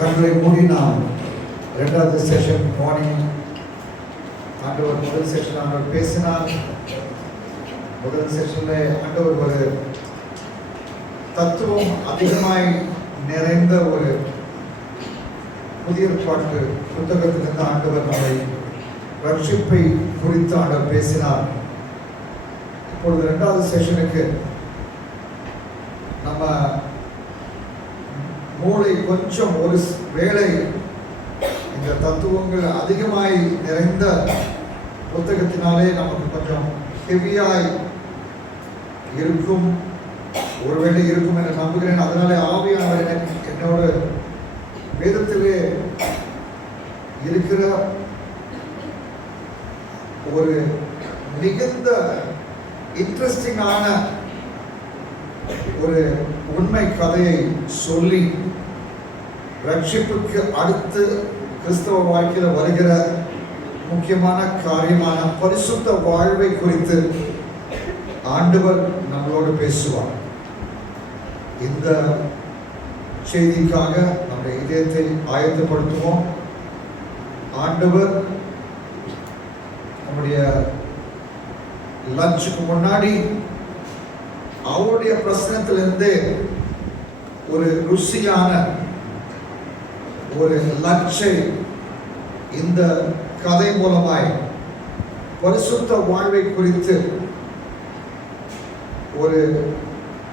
கண்களை மூடி நாம் இரண்டாவது செஷன் மார்னிங் ஆண்டவர் முதல் செஷன் ஆண்டவர் பேசினார். முதல் செஷனில் ஆண்டவர் ஒரு தத்துவம் அதிகமாய் நிறைந்த ஒரு புதிய ஏற்பாட்டு புத்தகத்திலிருந்து ஆண்டவர் நம்மை ரட்சிப்பை குறித்து ஆண்டவர் பேசினார். இப்பொழுது இரண்டாவது செஷனுக்கு நம்ம மூளை கொஞ்சம் ஒரு வேளை இந்த தத்துவங்கள் அதிகமாய் நிறைந்த புத்தகத்தினாலே நமக்கு கொஞ்சம் ஹெவியாய் இருக்கும், ஒருவேளை இருக்கும் என்று நம்புகிறேன். அதனாலே ஆவியானவர் என்னோட வேதத்திலே இருக்கிற ஒரு மிகுந்த இன்ட்ரெஸ்டிங்கான ஒரு உண்மை கதையை சொல்லி ரட்சிப்புக்கு அடுத்து கிறிஸ்தவ வாழ்க்கையில் வருகிற முக்கியமான காரியமான பரிசுத்த வாழ்வை குறித்து ஆண்டவர் நம்மளோடு பேசுவார். இந்த செய்திக்காக நம்முடைய இதயத்தை ஆயத்தப்படுத்துவோம். ஆண்டவர் நம்முடைய லஞ்சுக்கு முன்னாடி அவருடைய பிரசனத்திலிருந்து ஒரு ருசியான ஒரு லஞ்சை இந்த கதை மூலமாய் பரிசுத்த வாழ்வை குறித்து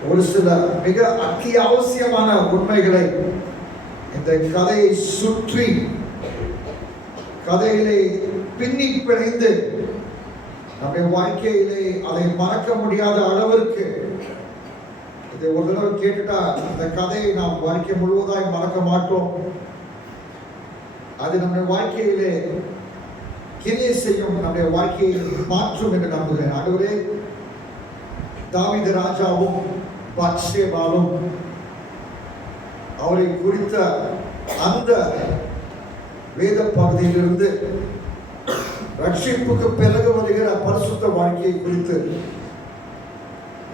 ஒரு சில மிக அத்தியாவசியமான உண்மைகளை இந்த கதையை சுற்றி கதையிலே பின்னி பிணைந்து நம்முடைய வாழ்க்கையிலே அதை மறக்க முடியாத அளவிற்கு இதை ஒரு தடவை கேட்டுட்டா இந்த கதையை நாம் வாழ்க்கை முழுவதாய் மறக்க மாட்டோம். அது நம்முடைய வாழ்க்கையிலே கிரியை செய்யும், நம்முடைய வாழ்க்கையை மாற்றும் என்று நம்புகிறேன். ஆண்டவரே, தாவீது ராஜாவும் பத்சேபாவும் அவரை குறித்த அந்த வேத பகுதியிலிருந்து ரட்சிப்புக்கு பிறகு வருகிற பரிசுத்த வாழ்க்கையை குறித்து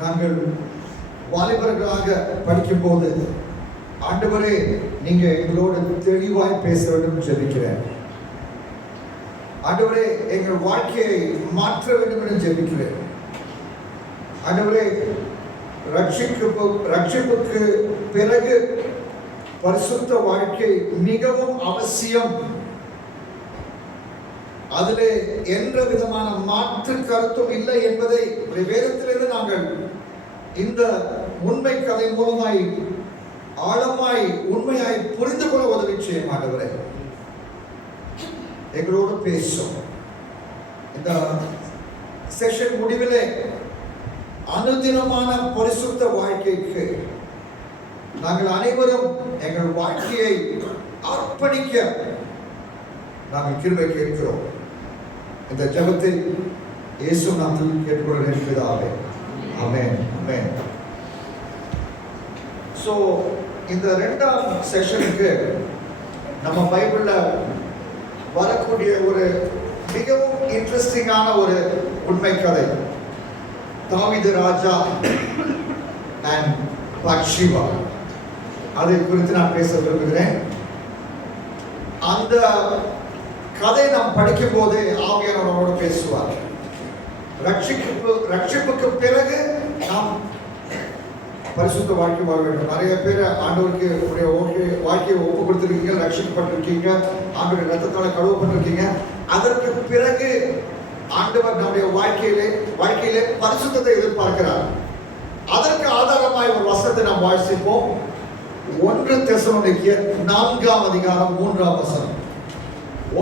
நாங்கள் வாலிபர்களாக படிக்கும் போது ஆண்டவரே நீங்க எங்களோடு தெளிவாய் பேச வேண்டும் ஜெபிக்கிறேன். ஆண்டவரே எங்கள் வாழ்க்கையை மாற்ற வேண்டும் என்று ஜெபிக்கிறேன். ஆண்டவரே ரட்சிப்புக்கு பிறகு பரிசுத்த வாழ்க்கை மிகவும் அவசியம். அதிலே எந்த விதமான மாற்று கருத்தும் இல்லை என்பதை வேதத்திலிருந்து நாங்கள் இந்த உண்மை கதை மூலமாய் ஆழமாய் உண்மையாய் புரிந்து கொள்ள உதவி செய்ய ஆண்டவரே. எங்களோடு பேசும். இந்த செஷன் முடிவிலே அனுதினமான பரிசுத்த வாழ்க்கைக்கு நாங்கள் அனைவரும் எங்கள் வாழ்க்கையை அர்ப்பணிக்க நாங்கள் கிருபை கேட்கிறோம். இந்த ஜெபத்தை இயேசு நாமத்தில் கேட்டுக்கொள்கிறேன் பிதாவே. ஆமென், ஆமென். ஸோ இந்த ரெண்டாம் செஷனுக்கு நம்ம பைபிள்ல வரக்கூடிய ஒரு மிகவும் இன்ட்ரெஸ்டிங்கான ஒரு உண்மை கதை, தாவீது ராஜா அண்ட் பத்ஷேபா. அதை குறித்து நான் பேச விரும்புகிறேன். அந்த கதை நாம் படிக்கும் போது ஆவியானவரோடு பேசுவார். ரட்சிப்புக்கு பிறகு நாம் பரிசுத்த வாழ்க்கை வாழ வேண்டும். நிறைய பேர் ஆண்டவருக்கு உடைய வாழ்க்கையை ஒப்பு கொடுத்துருக்கீங்க, ரட்சிக்கப்பட்டிருக்கீங்க, ஆண்டவருடைய ரத்தத்தால் கழுவப்பட்டிருக்கீங்க. அதற்கு பிறகு ஆண்டவர் நம்முடைய வாழ்க்கையிலே பரிசுத்தத்தை எதிர்பார்க்கிறார். அதற்கு ஆதாரமாய் ஒரு வசனத்தை நாம் வாசிப்போம். 1 தெசலோனிக்கேயர் 4ஆம் அதிகாரம் 3ஆம் வசனம்.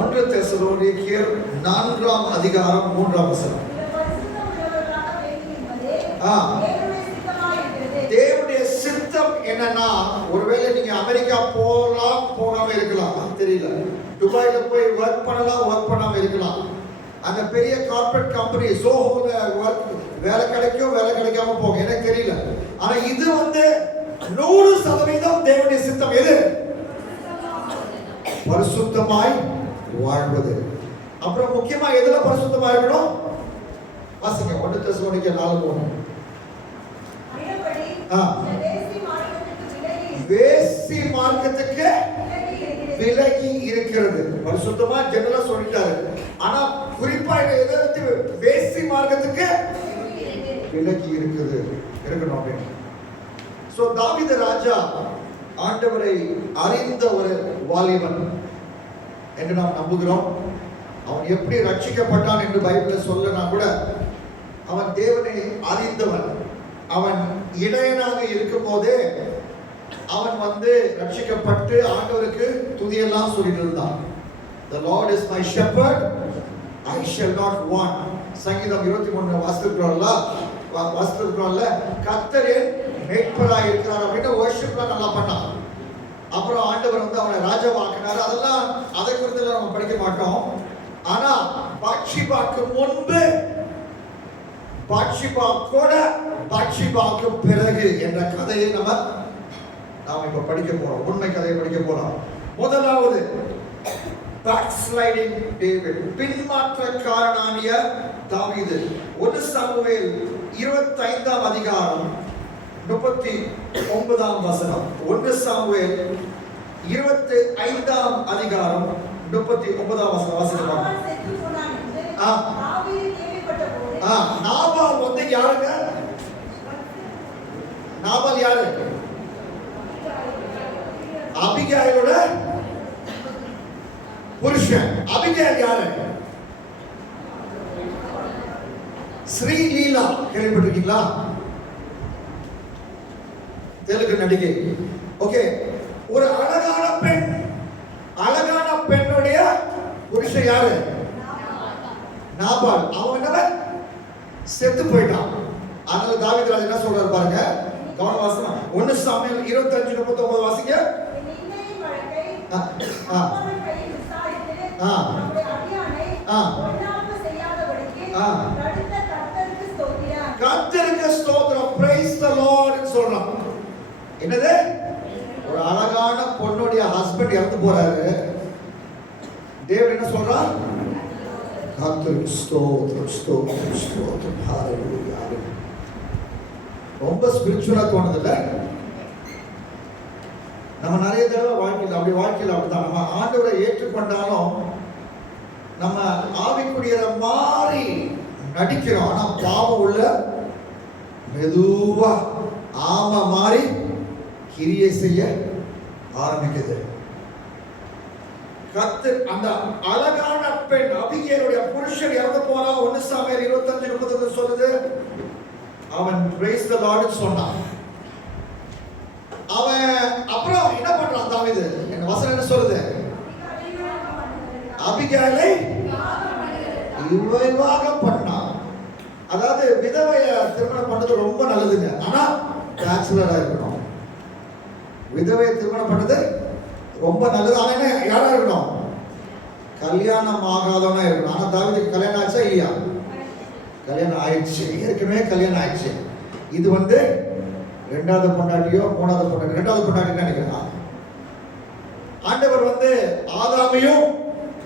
1 தெசலோனிக்கேயர் 4ஆம் அதிகாரம் 3ஆம் வசனம். தேவனுடைய சித்தம் என்னன்னா, ஒருவேளை நீங்க அமெரிக்கா போகலாம், போகாம இருக்கலாம், தெரியல. துபாயில போய் ஒர்க் பண்ணலாம், ஒர்க் பண்ணாம இருக்கலாம். அந்த பெரிய கார்ப்பரேட் கம்பெனி சோஹோல வேலை கிடைக்கும், வேலை கிடைக்காம போகும், எனக்கு தெரியல. ஆனா இது 100% தேவனுடைய சித்தம். எது? பரிசுத்தமாய் வாழ்வது. அப்புறம் முக்கியமா எதுல பரிசுத்தமா இருக்கணும்? வாசிங்க 1 தெசலோனிக்கேயர் 4:3. வேசி மார்க்கத்துக்கு விலகி இருக்கிறது. பரிசுத்தமா ஜெனரலா சொல்லிட்டாரு. ஆனா குறிப்பா எதை வந்து வேசி மார்க்கத்துக்கு விலகி இருக்குது இருக்கணும் அப்படின்னு. சோ தாவீது ராஜா ஆண்டவரை அறிந்த ஒரு வாலிபன் என்று நாம் நம்புகிறோம். அவன் எப்படி ரட்சிக்கப்பட்டான் என்று பைபிள்ல சொல்லனா கூட அவன் தேவனை அறிந்தவன். அவன் இடையனாக இருக்கும் போதே அவன் வந்து ரட்சிக்கப்பட்டு ஆண்டவருக்கு துதியெல்லாம் சொல்லிட்டு இருந்தான். The Lord is my shepherd, I shall not want. சங்கீதம் 23 வாசிக்கிறோம்ல, கர்த்தர் என் மேய்ப்பராய் இருக்கிறார் அப்படின்னு வர்ஷிப்லாம் நல்லா பண்ணான். அப்புறம் ஆண்டவர் வந்து அவனை ராஜாவாக்கினார். அதெல்லாம் அதை குறித்து நம்ம படிக்க மாட்டோம். ஆனா பாட்சிபாக்கு முன்பு, பாட்சிபா கூட, பாட்சிபாக்கு பிறகு என்ற கதையை நாம் இப்ப படிக்க போறோம். உண்மை கதையை படிக்க போறோம். முதலாவது backsliding David, பின்மாற்றக்காரனாகிய தாவீது. 1 சாமுவேல் 25ஆம் அதிகாரம் 39ஆம் வசனம். 1 சாமுவேல் 25ஆம் அதிகாரம் 39ஆம் வசனம் வாசிக்கலாம். நாபால் வந்து யாருங்க? நாபால் யாரு? அபிகாயிலோட புருஷன். அபிகாயில் யாரு? ஸ்ரீலீலா கேள்விப்பட்டிருக்கீங்களா? தெலுங்கு நடிகை. ஓகே, ஒரு அழகான பெண். அழகான பெண்ணுடைய புருஷன் யாரு? நாபால். அவன் என்னவன் செத்து போயிட்டான். அதனால தாவீது ராஜா என்ன சொல்றாரு பாருங்க, கவனம் வாசிங்க. 1 சாமுவேல் 25:39 வாசிங்க. கர்த்தருக்கு ஸ்தோத்திரம், praise the Lord ன்னு சொல்றான். என்னது? ஒரு அழகான பொண்ணுடைய ஹஸ்பண்ட் இறந்து போறாரு. தேவன் என்ன சொல்றார்? கர்த்தருக்கு ஸ்தோத்திரம், ஸ்தோத்திரம், ஸ்தோத்திரம். ஹalleluya. ரொம்ப ஸ்பிரிச்சுவலா தோணுதுல்ல? நம்ம நிறைய தடவை வாழ்க்கையில் அப்படிதான். நம்ம ஆண்டவரை ஏற்றுக்கொண்டாலும் நம்ம ஆவிக்குரியரை மாறி நடிக்கிறோம். ஆனா பாவம் உள்ள மெதுவா ஆம மாறி கிரியை செய்ய ஆரம்பிக்குது. கர்த்தர் அந்த அழகான பெண் அபிகேலுடைய புருஷன் இறந்து போனா 1 சாமுவேல் 25:39 சொல்லுது. அவன் praise the Lord ன்னு சொன்னான். அவன் அப்புறம் என்ன பண்றான் தாவீது? என்ன வசனம் என்ன சொல்லுது? அபிகாயிலை விவாகம் பண்ணான். அதாவது விதவைய திருமணம் பண்ணது ரொம்ப நல்லதுங்க. ஆனா பேச்சுலரா இருக்கணும். விதவைய திருமணம் பண்ணது ரொம்ப நல்லது. ஆனா யாரா இருக்கணும்? கல்யாணம் ஆகாதவனா இருக்கணும். ஆனா தாவீதுக்கு கல்யாணம் ஆச்சா இல்லையா? கல்யாணம் ஆயிடுச்சு. ஏற்கனவே கல்யாணம் ஆயிடுச்சு. இது வந்து 2வது பொண்டாட்டியோ 3வது பொண்டாட்டி, 2வது பொண்டாட்டின்னு நினைக்கிறேன். ஆண்டவர் வந்து ஆதாமையும்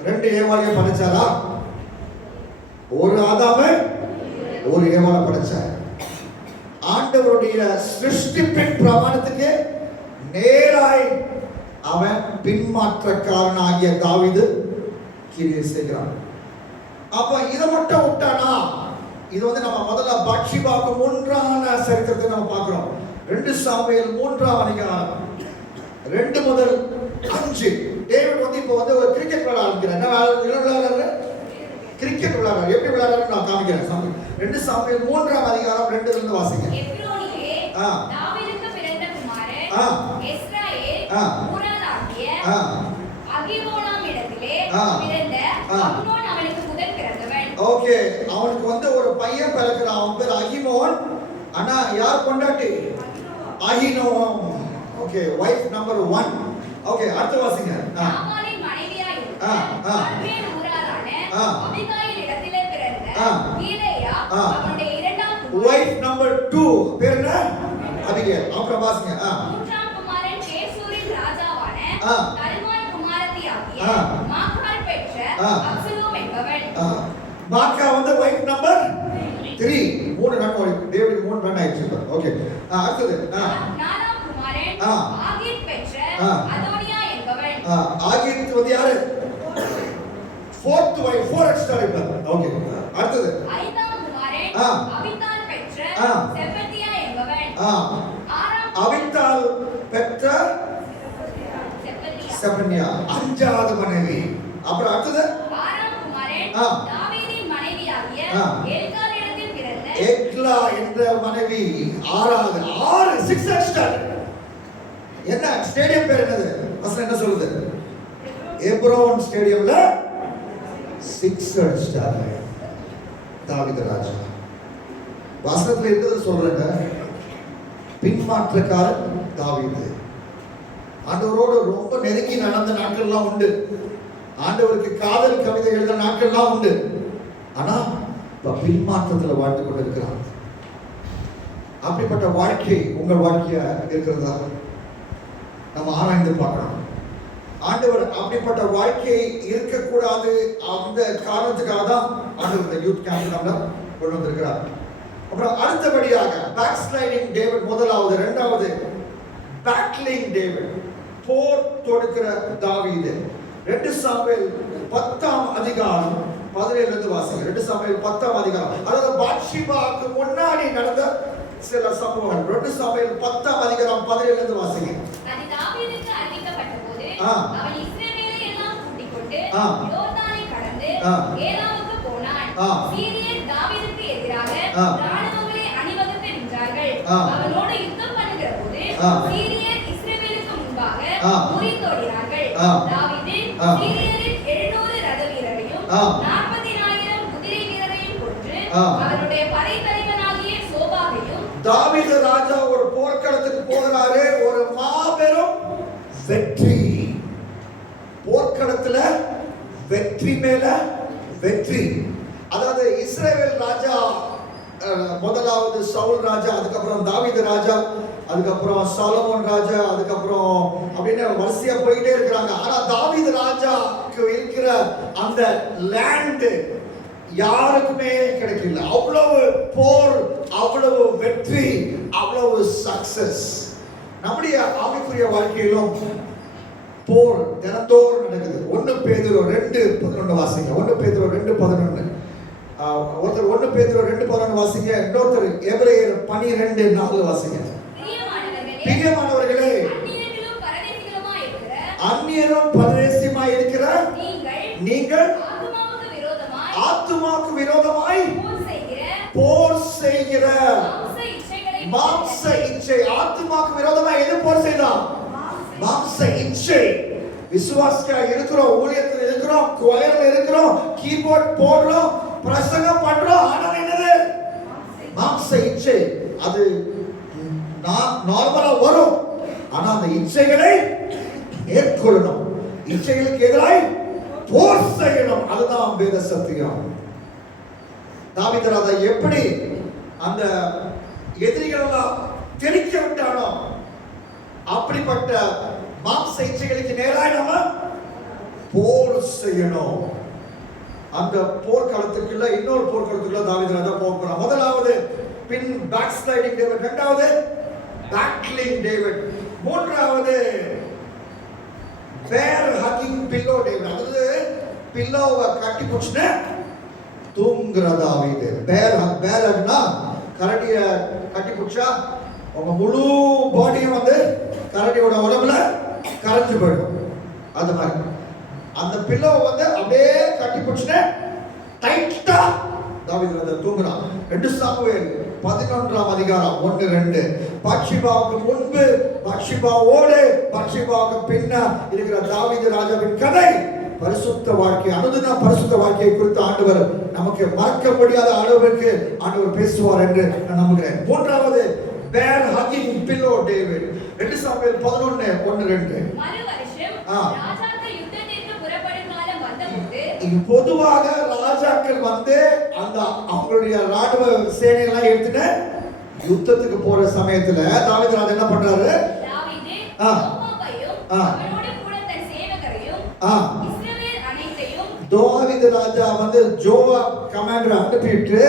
2 ஏவாளையும் படைச்சாரா? ஒரு ஆதாமை ஒரு ஏவாளை படைச்சார். ஆண்டவருடைய சிருஷ்டிப்பின் பிரமாணத்துக்கு நேராய் அவன் பின்மாற்றக்காரனாகிய தாவீது கிரியை செய்கிறான். அப்ப இதை மட்டும் விட்டானா? இது வந்து நம்ம முதல்ல பாட்சிபாக்கு முன்றான சரித்திரத்தை நம்ம பார்க்கிறோம். 2 சாமுவேல் 3ஆம் அதிகாரம் 2 முதல் 5. டேவிட் வந்து இப்போ வந்து ஒரு கிரிக்கெட் விளையாட ஆரம்பிக்கிறார். என்ன விளையாடுறாரு? கிரிக்கெட் விளையாடுறாரு. எப்படி விளையாடுறாருன்னு நான் காமிக்கிறேன். 2 சாமுவேல் 3ஆம் அதிகாரம் 2ல இருந்து வாசிங்க. எப்ரோனிலே தாவீதுக்கு பிறந்த குமாரன் எஸ்ராயேல் ஊரானாகிய அகிமோனாம் இடத்திலே பிறந்த அம்னோன் அவனுக்கு முதல் பிறந்தவன். ஓகே, அவனுக்கு வந்து ஒரு பையன் பிறக்கிறான். அவன் பேர் அகிமோன். ஆனா யார் பொண்டாட்டி? அகினோம். Okay, wife number 1. ஓகே, அடுத்து வாசிங்க. நாபாலின் மனைவியாய் கர்மேல் ஊரானான அபிகாயில் இடத்திலே பிறந்த கீலேயா அவனுடைய இரண்டாம் குமாரன். வைஃப் நம்பர் 2 பேர் என்ன? அபிகேல். அப்புறம் வாசிங்க. மூன்றாம் குமாரன் கேசூரின் ராஜாவான தல்மாய் குமாரத்தியாகிய மாக்காள் பெற்ற அப்சலோம் என்பவன். மாக்கா வந்து wife number 3. 3 run David 3 run ஆயிடுச்சு. ஓகே, அடுத்து 4ஆம் குமாரன் ஆகீத் பெற்ற அதோனியா என்பவன். ஆகீத் வந்து யாரு? fourth wife, 4x type. Okay, அடுத்தது ஐந்தாம் குமாரன் அபித்தால் பெற்ற செபத்தியா என்பவன். அபித்தால் பெற்ற செபன்யா அஞ்சாவது மனைவி. அப்புறம் அடுத்தது ஆறாம் குமாரன் தாவீதின் மனைவியாகிய எல்காளிடத்தில் பிறந்த எக்லா என்ற மனைவி. ஆறாவது 6 ஸ்டார். என்ன ஸ்டேடியம் பேர் என்னது? அசல் என்ன சொல்லுது? எப்ரோன் ஸ்டேடியம்ல 6 ஸ்டார் தாவீது ராஜா. வசனத்துல இருக்கிறது சொல்றேங்க. பின்மாற்றக்காரன் தாவீது. ஆண்டவரோடு ரொம்ப நெருங்கி நடந்த நாட்கள்லாம் உண்டு. ஆண்டவருக்கு காதல் கவிதை எழுத நாட்கள்லாம் உண்டு. ஆனா இப்ப பின்மாற்றத்துல வாழ்ந்து கொண்டிருக்கிறார். அப்படிப்பட்ட வாழ்க்கை உங்கள் வாழ்க்கையா இருக்கிறதா? நம்ம ஆராய்ந்து பார்க்கணும். ஆண்டவர் அப்படிப்பட்ட வாழ்க்கை இருக்கக்கூடாது. அந்த காரணத்துக்காக தான் ஆண்டவர் இந்த யூத் கேம்ப் நம்மள கொண்டு வந்திருக்கிறார். அப்புறம் அடுத்தபடியாக பேக் ஸ்லைடிங் டேவிட் முதலாவது. இரண்டாவது பேட்லிங் டேவிட், போர் தொடுக்கிற தாவீது. 2 சாமுவேல் 10ஆம் அதிகாரம் 17 இருந்து வாசிங்க. 2 சாமுவேல் 10ஆம் அதிகாரம், அதாவது பாத்ஷிபாவுக்கு முன்னாடி நடந்த சில சம்பவங்கள். 2 சாமுவேல் 10ஆம் அதிகாரம் 17 இருந்து வாசிங்க. அது தாவீதுக்கு அறிவிக்கப்பட்டபோது அவன் இஸ்ரவேலை எல்லாம் கூட்டிக் கொண்டு யோர்தானை கடந்து ஏலாமுக்கு போனான். சீரியர் தாவீதுக்கு எதிராக ராணுவங்களை அணிவகுத்து நின்றார்கள். அவனோடு யுத்தம் பண்ணுகிற போது சீரியர் இஸ்ரவேலுக்கு முன்பாக முறித்தோடினார்கள். தாவீது சீரியரில் 700 ரத வீரரையும் 40,000 குதிரை வீரரையும் கொன்று அவருடைய படைத்தலைவனாகிய சோபாவையும். தாவீது ராஜா ஒரு போர்க்களத்துக்கு போகிறாரு. ஒரு மாபெரும் வெற்றி. போர்க்களத்துல வெற்றி மேல வெற்றி. அதாவது இஸ்ரவேல் ராஜா, முதலாவது சவுல் ராஜா, அதுக்கப்புறம் தாவீது ராஜா, அதுக்கப்புறம் சாலமோன் ராஜா, அதுக்கப்புறம் அப்படின்னு வரிசையா போயிட்டே இருக்கிறாங்க. ஆனா தாவீது ராஜாக்கு இருக்கிற அந்த லேண்ட் யாருக்குமே கிடைக்கல. அவ்வளவு போர், அவ்வளவு வெற்றி, அவ்வளவு சக்சஸ். நம்முடைய ஆவிக்குரிய வாழ்க்கையிலும் போர் தினந்தோறும் நடக்குது. 1 பேதுரு 2:11 வாசிங்க. 1 பேதுரு 2:11. ஒருத்தர் 1 பேதுரு 2:11 வாசிங்க. இன்னொருத்தர் எபிரேயர் 12:4 வாசிங்க. பிரியமானவர்களே, அந்நியரும் பரதேசியுமாய் இருக்கிற நீங்கள் ஆத்துமாவுக்கு விரோதமாய் போர் செய்கிற மாம்ச இச்சை. ஆத்துமாவுக்கு விரோதமாய் எது போர் செய்யலாம்? மாம்ச இச்சை. விசுவாசியா இருக்கிறோம், ஊழியத்தில் இருக்கிறோம், குயர்ல இருக்கிறோம், கீபோர்ட் போடுறோம், பிரசங்கம் பண்றோம். ஆனா என்னது? மாம்ச இச்சை. அது நார்மலா வரும். ஆனா அந்த இச்சைகளை மேற்கொள்ளணும். இச்சைகளுக்கு எதிராய் போர் செய்யணும். அதுதான் வேத சத்தியம். தாவீது ராஜா எப்படி அந்த எதிரிகளெல்லாம் தெரிக்க விட்டானோ, அப்படிப்பட்ட மாம்ச இச்சைகளுக்கு நேராய் நம்ம போர் செய்யணும். அந்த போர்க்களத்துக்குள்ள இன்னொரு போர்க்களத்துக்குள்ள தாவீது ராஜா போகிறார். முதலாவது பின் பேக் ஸ்லைடிங் டேவிட், இரண்டாவது பேட்லிங் டேவிட், மூன்றாவது பேர் ஹக்கிங் பில்லோ டேவிட். அதாவது பில்லோவை கட்டி புடிச்சுட்டு தூங்குற தாவீது. பேர்னா கரடிய கட்டி புடிச்சா உங்க முழு பாடியும் வந்து கரடியோட உடம்புல கரைஞ்சு போயிடும். அது மாதிரி அந்த பில்லோ வந்து அப்படியே கட்டி பிடிச்சுட்டு டைட்டா தாவீது ராஜா தூங்குறான். 2 சாமுவேல் 11ஆம் அதிகாரம் 1-2. பாத்ஷிபாவுக்கு முன்பு, பாத்ஷிபாவோடு, பாத்ஷிபாவுக்கு பின்ன இருக்கிற தாவீது ராஜாவின் கதை. பரிசுத்த வாழ்க்கை, அனுதின பரிசுத்த வாழ்க்கையை குறித்து ஆண்டவர் நமக்கு மறக்க முடியாத அளவுக்கு ஆண்டவர் பேசுவார் என்று நான் நம்புகிறேன். மூன்றாவது பேர் ஹக்கிங் பில்லோ டேவிட். 2 சாமுவேல் 11:1-2. பொதுவாக ராஜாக்கள் வந்து அந்த அவங்களுடைய ராணுவ சேனையெல்லாம் எடுத்துட்டு யுத்தத்துக்கு போற சமயத்துல தாவீது ராஜா என்ன பண்றாரு? தாவீது ராஜா வந்து ஜோவா கமாண்டர் அனுப்பிட்டு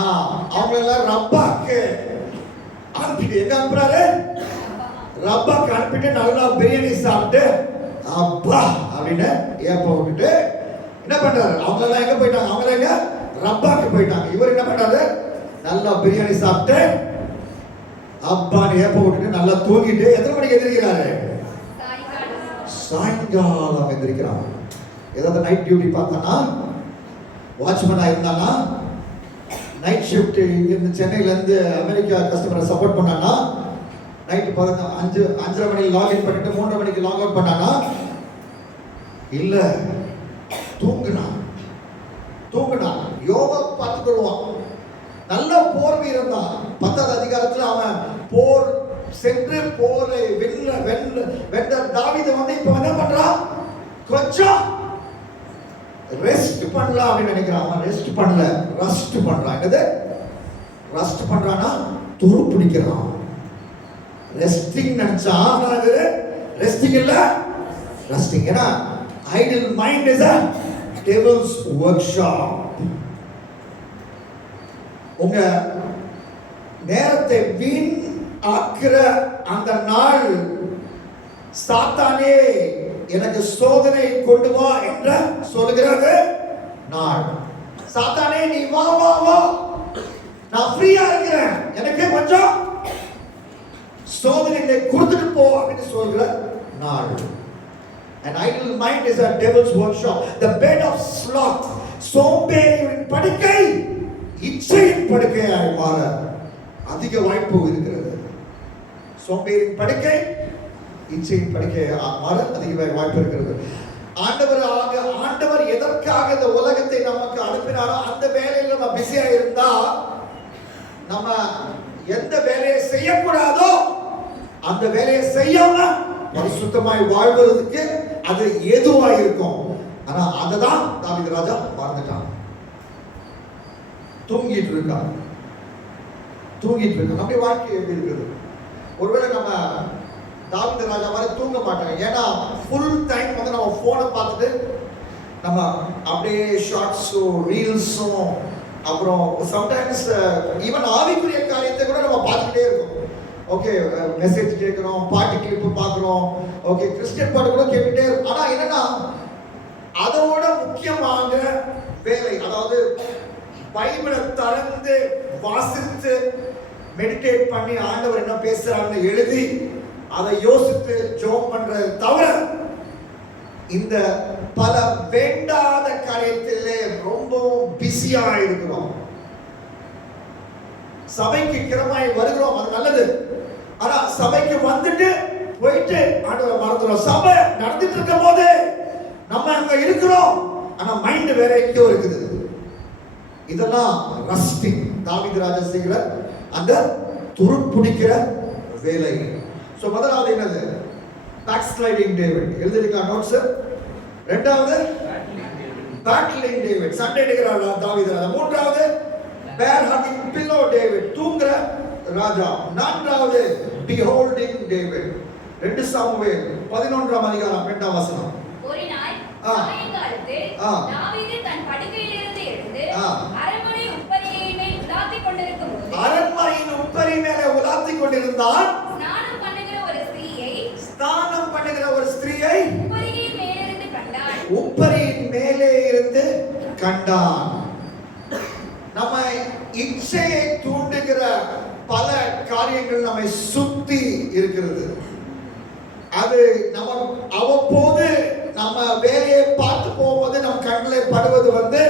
அவங்க எல்லாம் ரப்பாக்கு அனுப்பிட்டு எங்க அனுப்புறாரு? ரப்பாக்கு அனுப்பிட்டு நல்லா பிரியாணி சாப்பிட்டு அப்பா அப்படின்னு ஏப்ப விட்டுட்டு என்ன பண்றாரு? அவங்க எல்லாம் எங்க போயிட்டாங்க? அவங்க எங்க? ரப்பாக்கு போயிட்டாங்க. இவர் என்ன பண்றாரு? நல்லா பிரியாணி சாப்பிட்டு அப்பான்னு ஏப்ப விட்டுட்டு நல்லா தூங்கிட்டு எத்தனை மணிக்கு எந்திரிக்கிறாரு? சாயங்காலம் எந்திரிக்கிறான். ஏதாவது நைட் டியூட்டி பார்த்தானா, வாட்ச்மேனா இருந்தானா, நைட் ஷிஃப்ட் இங்கிருந்து சென்னையில இருந்து அமெரிக்கா கஸ்டமரை சப்போர்ட் பண்ணானா, நைட்டு 5:30 மணிக்கு லாகின் பண்ணிட்டு 3:30 மணிக்கு லாக் அவுட் பண்ணானா? இல்ல, தூங்குனான். யோகா பார்த்துக் கொள்வான். நல்ல போர் வீரன் தான். 10வது அதிகாரத்துல அவன் போர் சென்று போரை வென்ற தாவீது வந்து இப்ப என்ன பண்றான்? கொஞ்சம் ரெஸ்ட் பண்ணலாம் அப்படின்னு நினைக்கிறான். அவன் ரெஸ்ட் பண்ணல, ரஸ்ட் பண்றான். என்னது ரஸ்ட் பண்றானா? துரு பிடிக்கிறான். ரெஸ்டிங் நினைச்சா அது ரெஸ்டிங் இல்ல, ரெஸ்டிங். ஏன்னா idle mind is a devil's workshop. உங்க நேரத்தை வீண் ஆக்குற அந்த நாள் சாத்தானே எனக்கு சோதனை கொண்டு வா என்று சொல்கிறது நாள். சாத்தானே நீ வா வா வா, நான் ஃப்ரீயா இருக்கிறேன், எனக்கு கொஞ்சம் சோதனைகளை கொடுத்துட்டு போ அப்படின்னு சொல்கிற நாள். An idle mind is a devil's workshop. The bed of sloth, சோம்பேறியின் படுக்கை இச்சையின் படுக்கையாய் மாற அதிக வாய்ப்பு இருக்கிறது. சோம்பேறியின் படுக்கை இச்சையின் படுக்கையாய் மாற அதிக வாய்ப்பு இருக்கிறது. ஆண்டவர் எதற்காக இந்த உலகத்தை நமக்கு அனுப்பினாரோ அந்த வேலையில் நம்ம பிஸியா இருந்தா, நம்ம எந்த வேலையை செய்யக்கூடாதோ அந்த வேலையை செய்யாம பரிசுத்தமாய் வாழ்வதற்கு அது ஏதுவா இருக்கும். ஆனா அததான் தாவீது ராஜா மறந்துட்டான். தூங்கிட்டு இருக்கான். நம்முடைய வாழ்க்கை எப்படி இருக்குது? ஒருவேளை நம்ம தாவீது ராஜா மாதிரி தூங்க மாட்டாங்க. ஏன்னா ஃபுல் டைம் வந்து நம்ம போனை பார்த்துட்டு நம்ம அப்படியே ஷார்ட்ஸும் ரீல்ஸும் அப்புறம் சம்டைம்ஸ் ஈவன் ஆவிக்குரிய காரியத்தை கூட நம்ம பார்த்துக்கிட்டே இருக்கோம். ஓகே, மெசேஜ் கேட்கிறோம், பாட்டு கிளிப்பு பார்க்குறோம், ஓகே கிறிஸ்டியன் பாட்டு கூட கேட்டுட்டே இருக்கும். ஆனா என்னன்னா அதோட முக்கியமான வேலை, அதாவது பைபிளை திறந்து வாசித்து மெடிடேட் பண்ணி ஆண்டவர் என்ன பேசுறாருன்னு எழுதி அதை யோசித்து ஜெபம் பண்றது தவிர இந்த பல வேண்டாத காரியத்திலே ரொம்ப பிஸியா இருக்கிறோம். சபைக்கு கிரமாய் வருகிறோம், அது நல்லது. ஆனா சபைக்கு வந்துட்டு போயிட்டு ஆண்டவரை மறந்துடும். சபை நடந்துட்டு இருக்கும் போது நம்ம அங்க இருக்கிறோம், ஆனா மைண்ட் வேற எங்கேயோ இருக்குது. இதெல்லாம் ரஸ்டிங். தாவீது ராஜா செய்கிற அந்த துருப்பிடிக்கிற வேலை. சோ முதலாவது என்னது? Backsliding David. எழுதிருக்கா நோட்ஸ்? இரண்டாவது பேட்லிங் டேவிட், சண்டை அடிக்கிற தாவீது ராஜா. மூன்றாவது பேர் ஹக்கிங் பில்லோ டேவிட், தூங்குற ராஜா. நான்காவது beholding டேவிட். 2 சாமுவேல் 11ஆம் அதிகாரம் 2ஆம் வசனம். ஒரு நாள் சாயங்காலத்தில் தாவீது தன் படுக்கையிலிருந்து எழுந்து அரண்மனை உப்பரிகையின் மேல் உலாத்திக் கொண்டிருக்கும்போது, அரண்மனையின் உப்பரி மேலே உலாத்திக் கொண்டிருந்தான். ஸ்நானம் பண்ணுகிற ஒரு ஸ்திரீயை உப்பரிகையின் மேலிருந்து கண்டான். உப்பரியின் மேலே இருந்து கண்டான். நம்ம இச்சையை தூண்டுகிற பல காரியங்கள் நம்மை சுத்தி இருக்கிறது. அது நம்ம அவ்வப்போது நம்ம வேலையை பார்த்து போகும்போது நம் கண்ணில் படுவது வந்து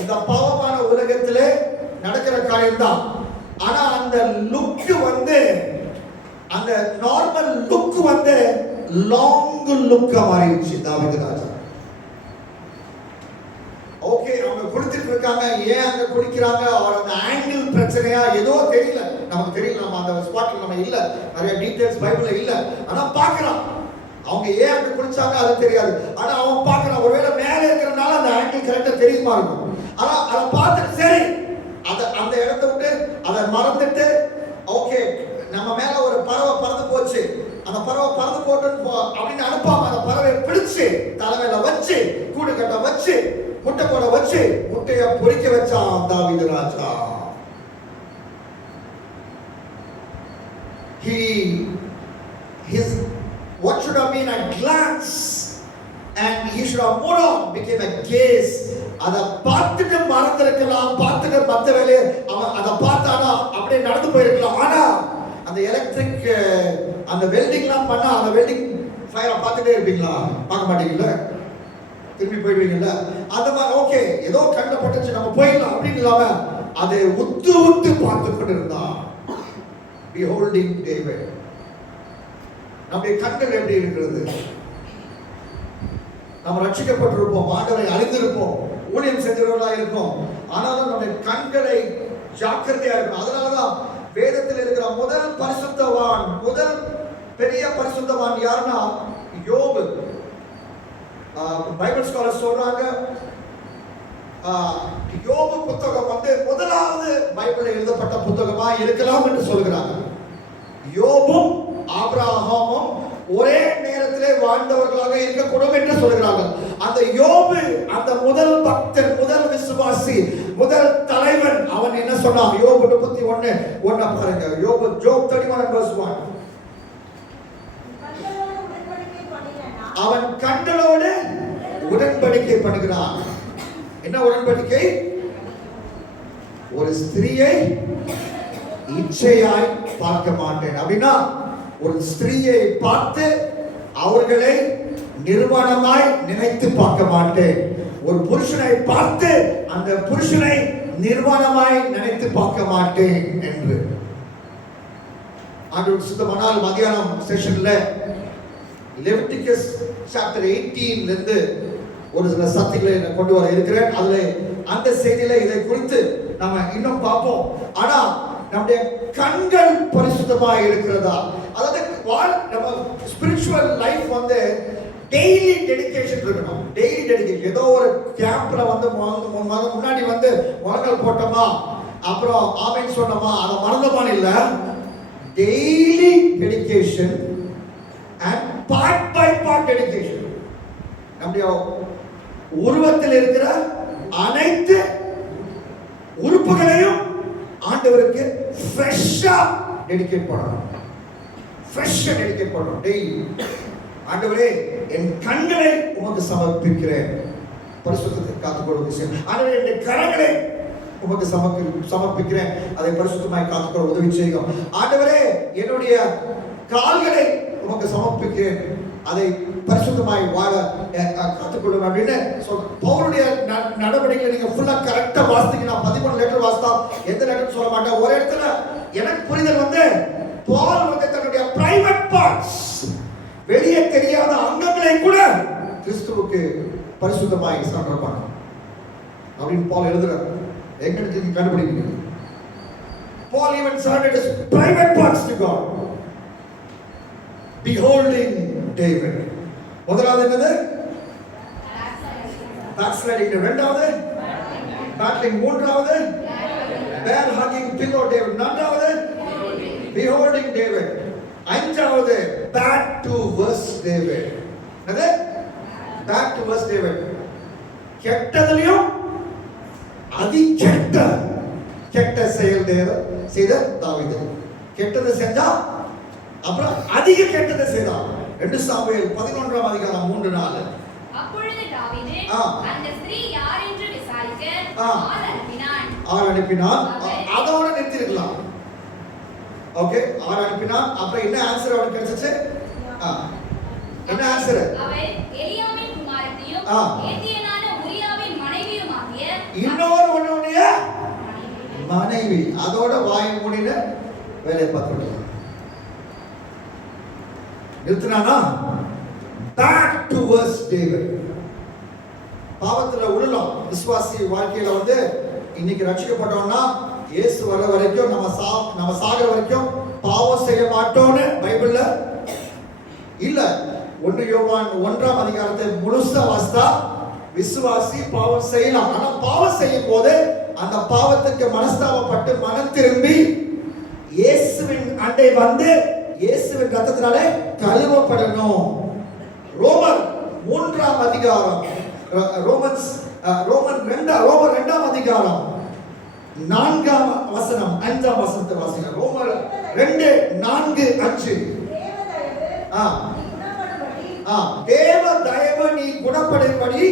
இந்த பாவமான உலகத்திலே நடக்கிற காரியம் தான். ஆனா அந்த லுக் வந்து, அந்த நார்மல் லுக் வந்து லாங் லுக்கா மாறிடுச்சு தாவீது ராஜா. ஓகே, அவங்க குடிச்சிட்டு இருக்காங்க, ஏன் அங்க குடிக்கிறாங்க, அந்த ஆங்கிள் பிரச்சனையா ஏதோ தெரியல, நமக்கு தெரியல, நம்ம அந்த ஸ்பாட்ல நம்ம இல்ல, நிறைய டீடைல்ஸ் பைபிள்ல இல்ல. ஆனா பாக்குறான் அவங்க ஏன் அங்க குடிச்சாங்க அது தெரியாது. ஆனா அவன் பாக்குறான், ஒருவேளை மேல இருக்கிறனால அந்த ஆங்கிள் கரெக்டா தெரியுமா இருக்கும். ஆனா அதை பார்த்துட்டு சரி அந்த இடத்தை விட்டு அதை மறந்துட்டு, ஓகே நம்ம மேல ஒரு பறவை பறந்து போச்சு, அந்த பறவை பறந்து போட்டு அப்படின்னு அனுப்பாம அந்த பறவை பிடிச்சு தலைமையில வச்சு கூடு கட்ட வச்சு முட்டை போட வச்சு முட்டைய பொறிக்க வச்சான் தாவீது ராஜா. his what should have been a glance and he should have moved on became a gaze. அதை பார்த்துட்டு மறந்திருக்கலாம், பார்த்துட்டு மற்ற வேலையை அவன் அதை பார்த்தானா அப்படியே நடந்து போயிருக்கலாம். ஆனா அந்த எலக்ட்ரிக் அந்த வெல்டிங்லாம் பண்ணா அந்த வெல்டிங் ஃபயரை பார்த்துட்டே இருப்பீங்களா? பார்க்க மாட்டீங்களா? திரும்பி போயிடுவீங்கல்ல? அந்த மாதிரி ஓகே ஏதோ கண்ணில் பட்டுச்சு நம்ம போயிடலாம் அப்படின்னு இல்லாம அதை உத்து உத்து பார்த்து கொண்டு இருந்தான். Beholding David. நம்முடைய கண்கள் எப்படி இருக்கிறது? நம்ம ரட்சிக்கப்பட்டிருப்போம், ஆண்டவரை அறிந்திருப்போம், ஊழியம் செஞ்சவர்களாக இருக்கும். ஆனாலும் நம்முடைய கண்களை ஜாக்கிரதையா இருக்கணும். அதனாலதான் வேதத்தில் இருக்கிற முதல் பரிசுத்தவான், முதல் பெரிய பரிசுத்தவான் யாருன்னா யோபு. பைபிள் ஸ்காலர் சொல்றாங்க யோபு புத்தகம் வந்து முதலாவது பைபிளில் எழுதப்பட்ட புத்தகமா இருக்கலாம் என்று சொல்கிறாங்க. யோபும் ஆபிரகாமும் ஒரே நேரத்திலே வாழ்ந்தவர்களாக இருக்கக்கூடும் என்று சொல்கிறார்கள். அந்த யோபு, அந்த முதல் பக்தன், முதல் விசுவாசி, முதல் தலைவன், அவன் என்ன சொன்னான்? யோபு 31:1 பாருங்க. யோபு Job 31:1. அவன் கண்களோடு உடன்படிக்கை பண்ணுகிறான். என்ன உடன்படிக்கை? ஒரு ஸ்திரியை இச்சையாய் பார்க்க மாட்டேன். அப்படின்னா ஒரு ஸ்திரியை பார்த்து அவர்களை நிர்வாணமாய் நினைத்து பார்க்க மாட்டேன். ஒரு புருஷனை பார்த்து அந்த புருஷனை நிர்வாணமாய் நினைத்து பார்க்க மாட்டேன் என்று ஆண்டவர் சுத்தமானால் மத்தியானம் செஷன்ல லெவிட்டிகஸ் சாப்டர் 18 இருந்து ஒரு சில சத்தியங்களை கொண்டு வர இருக்கிறேன். அதுல அந்த செய்தியில இதை குறித்து நம்ம இன்னும் பார்ப்போம். ஆனா நம்முடைய கண்கள் பரிசுத்தமா இருக்கிறதா? அதாவது நம்ம ஸ்பிரிச்சுவல் லைஃப் வந்து டெய்லி டெடிகேஷன் இருக்கணும். Daily dedication. ஏதோ ஒரு கேம்ப்ல வந்து முன்னாடி வந்து முழங்கல் போட்டோமா, அப்புறம் ஆமென் சொன்னோமா, அதை மறந்தோமான்னு இல்ல. Daily dedication and part by part dedication. நம்முடைய உருவத்தில் இருக்கிற அனைத்து உறுப்புகளையும் ஆண்டவருக்கு ஃப்ரெஷ்ஷா டெடிகேட் பண்ணணும். ஃப்ரெஷ்ஷா டெடிகேட் பண்ணணும் டெய்லி. ஆண்டவரே, என் கண்களை உமக்கு சமர்ப்பிக்கிறேன், பரிசுத்தத்தை காத்துக்கொள்ள விஷயம். ஆண்டவரே, என் கரங்களை உமக்கு சமர்ப்பிக்கிறேன், அதை பரிசுத்தமாய் காத்துக்கொள்ள உதவி செய்யும். ஆண்டவரே, என்னுடைய கால்களை உமக்கு சமர்ப்பிக்கிறேன், அதை பரிசுத்தமாய் வாழ கற்றுக்கொள்ளும் அப்படின்னு பவுலுடைய நடவடிக்கைகளை நீங்க ஃபுல்லா கரெக்டா வாசித்தீங்கன்னா 13 லெட்டர் வாசித்தா எந்த லெட்டர் சொல்ல மாட்டேன். ஒரு இடத்துல எனக்கு புரிதல் வந்து பவுல் வந்து தன்னுடைய பிரைவேட் பார்ட்ஸ், வெளியே தெரியாத அங்கங்களை கூட கிறிஸ்துவுக்கு பரிசுத்தமாய் சமர்ப்பணம் அப்படின்னு பவுல் எழுதுறார். எங்க நீங்க கண்டுபிடிக்கிறீங்க? Paul even surrendered his private parts to God. Beholding David. முதலாவது என்னது? backsliding. இரண்டாவது battling. மூன்றாவது bear hugging pillow David. நான்காவது beholding David. ஐந்தாவது back to verse David. என்னது? back to verse David. கெட்டதிலும் அதி கெட்ட செயல் செய்த தாவீது. கெட்டதை செஞ்சா அப்புறம் அதிக கெட்டதை செய்தான். 2 சாமுவேல் 11ஆம் அதிகாரம் 3-4. அப்பொழுது தாவீது அந்த ஸ்திரீ யார் என்று விசாரிக்க ஆள் அனுப்பினான். அதோட நிறுத்திருக்கலாம். ஓகே, ஆள் அனுப்பினான். அப்புறம் என்ன ஆன்சர் அவனுக்கு கிடைச்சிச்சு? என்ன ஆன்சர்? அவள் எலியாவின் குமாரத்தியும் ஏத்தியனான உரியாவின் மனைவியுமாகிய இன்னொருவனுடைய மனைவி. அதோட வாய் மூடின வேலையை பார்த்துட்டு நிறுத்தினானா? back to verse David. பாவத்துல உழலாம். விசுவாசி வாழ்க்கையில வந்து இன்னைக்கு ரட்சிக்கப்பட்டோம்னா இயேசு வர வரைக்கும் நம்ம சாகிற வரைக்கும் பாவம் செய்ய மாட்டோம்னு பைபிள்ல இல்ல. 1 யோவான் 1ஆம் அதிகாரத்தை முழுசா வாசித்தா விசுவாசி பாவம் செய்யலாம். ஆனா பாவம் செய்யும் போது அந்த பாவத்துக்கு மனஸ்தாபப்பட்டு மனம் திரும்பி இயேசுவின் அண்டை வந்து இயேசுவின் ரத்தத்தினாலே கழுவப்படணும். ரோமர் 3ஆம் அதிகாரம், ரோமர் 2ஆம் அதிகாரம் 4ஆம் வசனம் 5ஆம் வசனத்தை வாசிங்க. ரோமர் 2:4-5. தேவ தயவு நீ குணப்படும்படி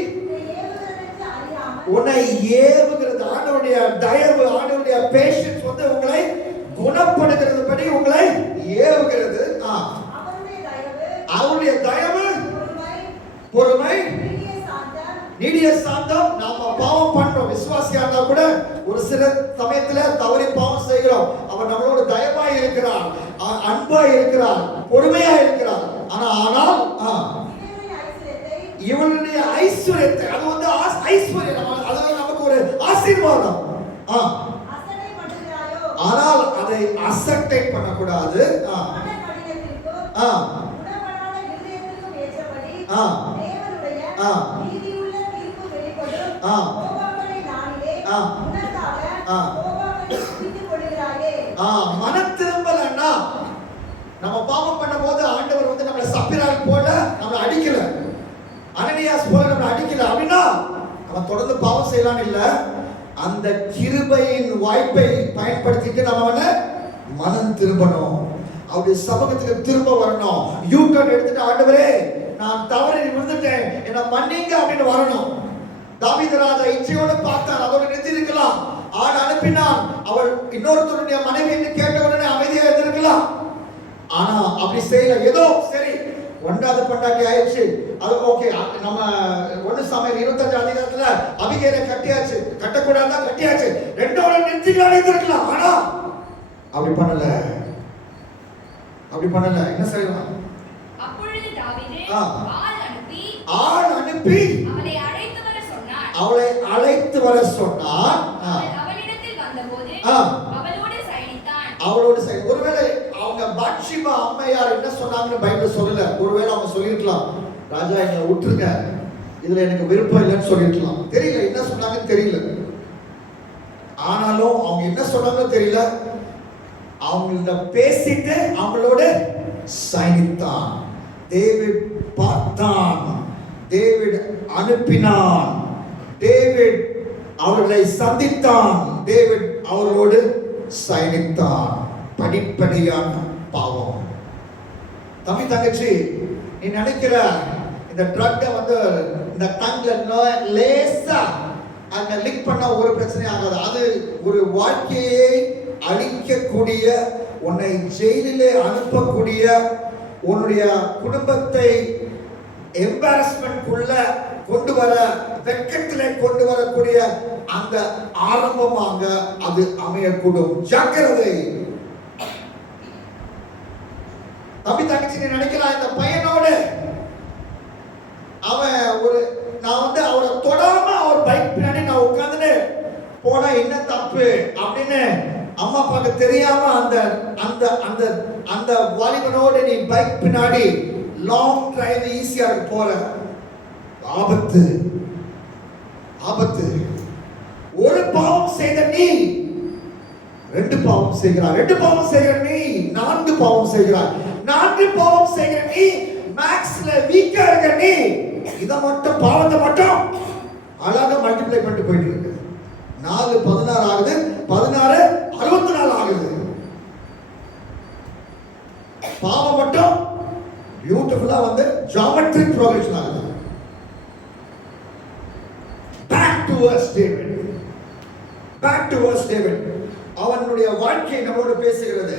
உன்னை ஏவுகிறது. ஆண்டவருடைய தயவு, ஆண்டவருடைய பேஷன்ஸ் வந்து உங்களை குணப்படுகிறது படி உங்களை ஏவுகிறது. அவருடைய தயவு, பொறுமை, நீடிய சாந்தம். நாம பாவம் பண்றோம், விசுவாசியா இருந்தா கூட ஒரு சில சமயத்துல தவறி பாவம் செய்கிறோம். அவர் நம்மளோட தயவாய் இருக்கிறார், அன்பாய் இருக்கிறார், பொறுமையா இருக்கிறார். ஆனால் இவனுடைய ஐஸ்வர்யத்தை, அது வந்து ஐஸ்வர்யம், அது நமக்கு ஒரு ஆசீர்வாதம். ஆனால் அதை அசட்டை பண்ணக்கூடாது. மன திரும்பலன்னா, நம்ம பாவம் பண்ணும் போது ஆண்டவர் வந்து நம்மளை சப்பிரால் போல நம்மளை அடிக்கல, அனனியாஸ் போல நம்மளை அடிக்கல. அப்படின்னா நம்ம தொடர்ந்து பாவம் செய்யலாம் இல்ல, அந்த கிருபையின் வாய்ப்பை பயன்படுத்திட்டு நம்ம மனம் திரும்பணும், அவருடைய சமூகத்துக்கு திரும்ப வரணும். யூ டர்ன் எடுத்துட்டு, ஆண்டவரே நான் தவறி விழுந்துட்டேன், என்ன மன்னிங்க அப்படின்னு வரணும். தாவீது ராஜா இச்சையோடு பார்த்தார், அதோட நிறுத்தி இருக்கலாம். ஆள் அனுப்பினான், அவள் இன்னொருத்தருடைய மனைவி என்று கேட்ட உடனே அமைதியா இருந்திருக்கலாம். ஆனா அப்படி செய்யல. ஏதோ சரி, 1வது பொண்டாட்டி ஆயிடுச்சு, அது ஓகே. நம்ம 1 சாமுவேல் 25 அதிகாரத்துல அபிகேலை கட்டியாச்சு, கட்டக்கூடாதா கட்டியாச்சு, 2ஓட நிறுத்திக்கலாம் இருந்திருக்கலாம். ஆனா அப்படி பண்ணல, அப்படி பண்ணல. என்ன செய்யலாம்? அப்பொழுது தாவீது ஆள் அனுப்பி அவளை அழைத்து வர சொன்னான். அவளிடத்தில் வந்தபோது அவளோடு சயனித்தான். ஒருவேளை அவங்க பாத்ஷிபா அம்மையார் என்ன சொன்னாங்கன்னு பைபிள் சொல்லல. ஒருவேளை அவங்க சொல்லிருக்கலாம், ராஜா என்னை விட்டுருங்க, இதுல எனக்கு விருப்பம் இல்லைன்னு சொல்லிருக்கலாம். தெரியல என்ன சொன்னாங்கன்னு தெரியல. ஆனாலும் அவங்க என்ன சொன்னாங்கன்னு தெரியல, அவங்கள பேசிட்டு அவங்களோட சயனித்தான். டேவிட் பார்த்தான், டேவிட் அனுப்பினான், டேவிட் அவர்களை சந்தித்தான், டேவிட் அவர்களோடு சயனித்தான். படிப்படியான பாவம். தம்பி தங்கச்சி, நீ நினைக்கிற இந்த ட்ரக் வந்து இந்த டங்ல லேசா அங்க லிங்க் பண்ண ஒரு பிரச்சனை ஆகாது. அது ஒரு வாழ்க்கையை அழிக்கக்கூடிய, உன்னை ஜெயிலிலே அனுப்பக்கூடிய, உன்னுடைய குடும்பத்தை எம்பாரஸ்மென்ட்குள்ள கொண்டு வர, வெட்கத்திலே கொண்டு வரக்கூடிய அந்த ஆரம்பமாக அது அமையக்கூடும். ஜாக்கிரதை. தம்பி தங்கச்சி, நீ நினைக்கலாம் இந்த பையனோடு அவன் ஒரு, நான் வந்து அவரை தொடாம அவர் பைக் பின்னாடி நான் உட்கார்ந்துட்டு போனா என்ன தப்பு அப்படின்னு அம்மா அப்பாக்கு தெரியாம அந்த அந்த அந்த அந்த வாலிபனோடு நீ பைக் பின்னாடி லாங் டிரைவ் ஈஸியா போற. ஆபத்து, ஆபத்து. ஒரு பாவம் செய்த நீ 2 பாவம் செய்கிறாய், 2 பாவம் செய்கிற நீ 4 பாவம் செய்கிறாய், 4 பாவம் செய்கிற நீ மேக்ஸ்ல வீக்கா இருக்க நீ இத மட்டும், பாவத்தை மட்டும் அழகா மல்டிப்ளை பண்ணிட்டு போயிட்டு இருக்கு. 4 16 ஆகுது, 16 64 ஆகுது. பாவம் மட்டும் பியூட்டிஃபுல்லா வந்து ஜியோமெட்ரிக் ப்ரோக்ரஷன் ஆகுது. Back to worse David, back to worse David. அவனுடைய வாழ்க்கை நம்மோடு பேசுகிறது.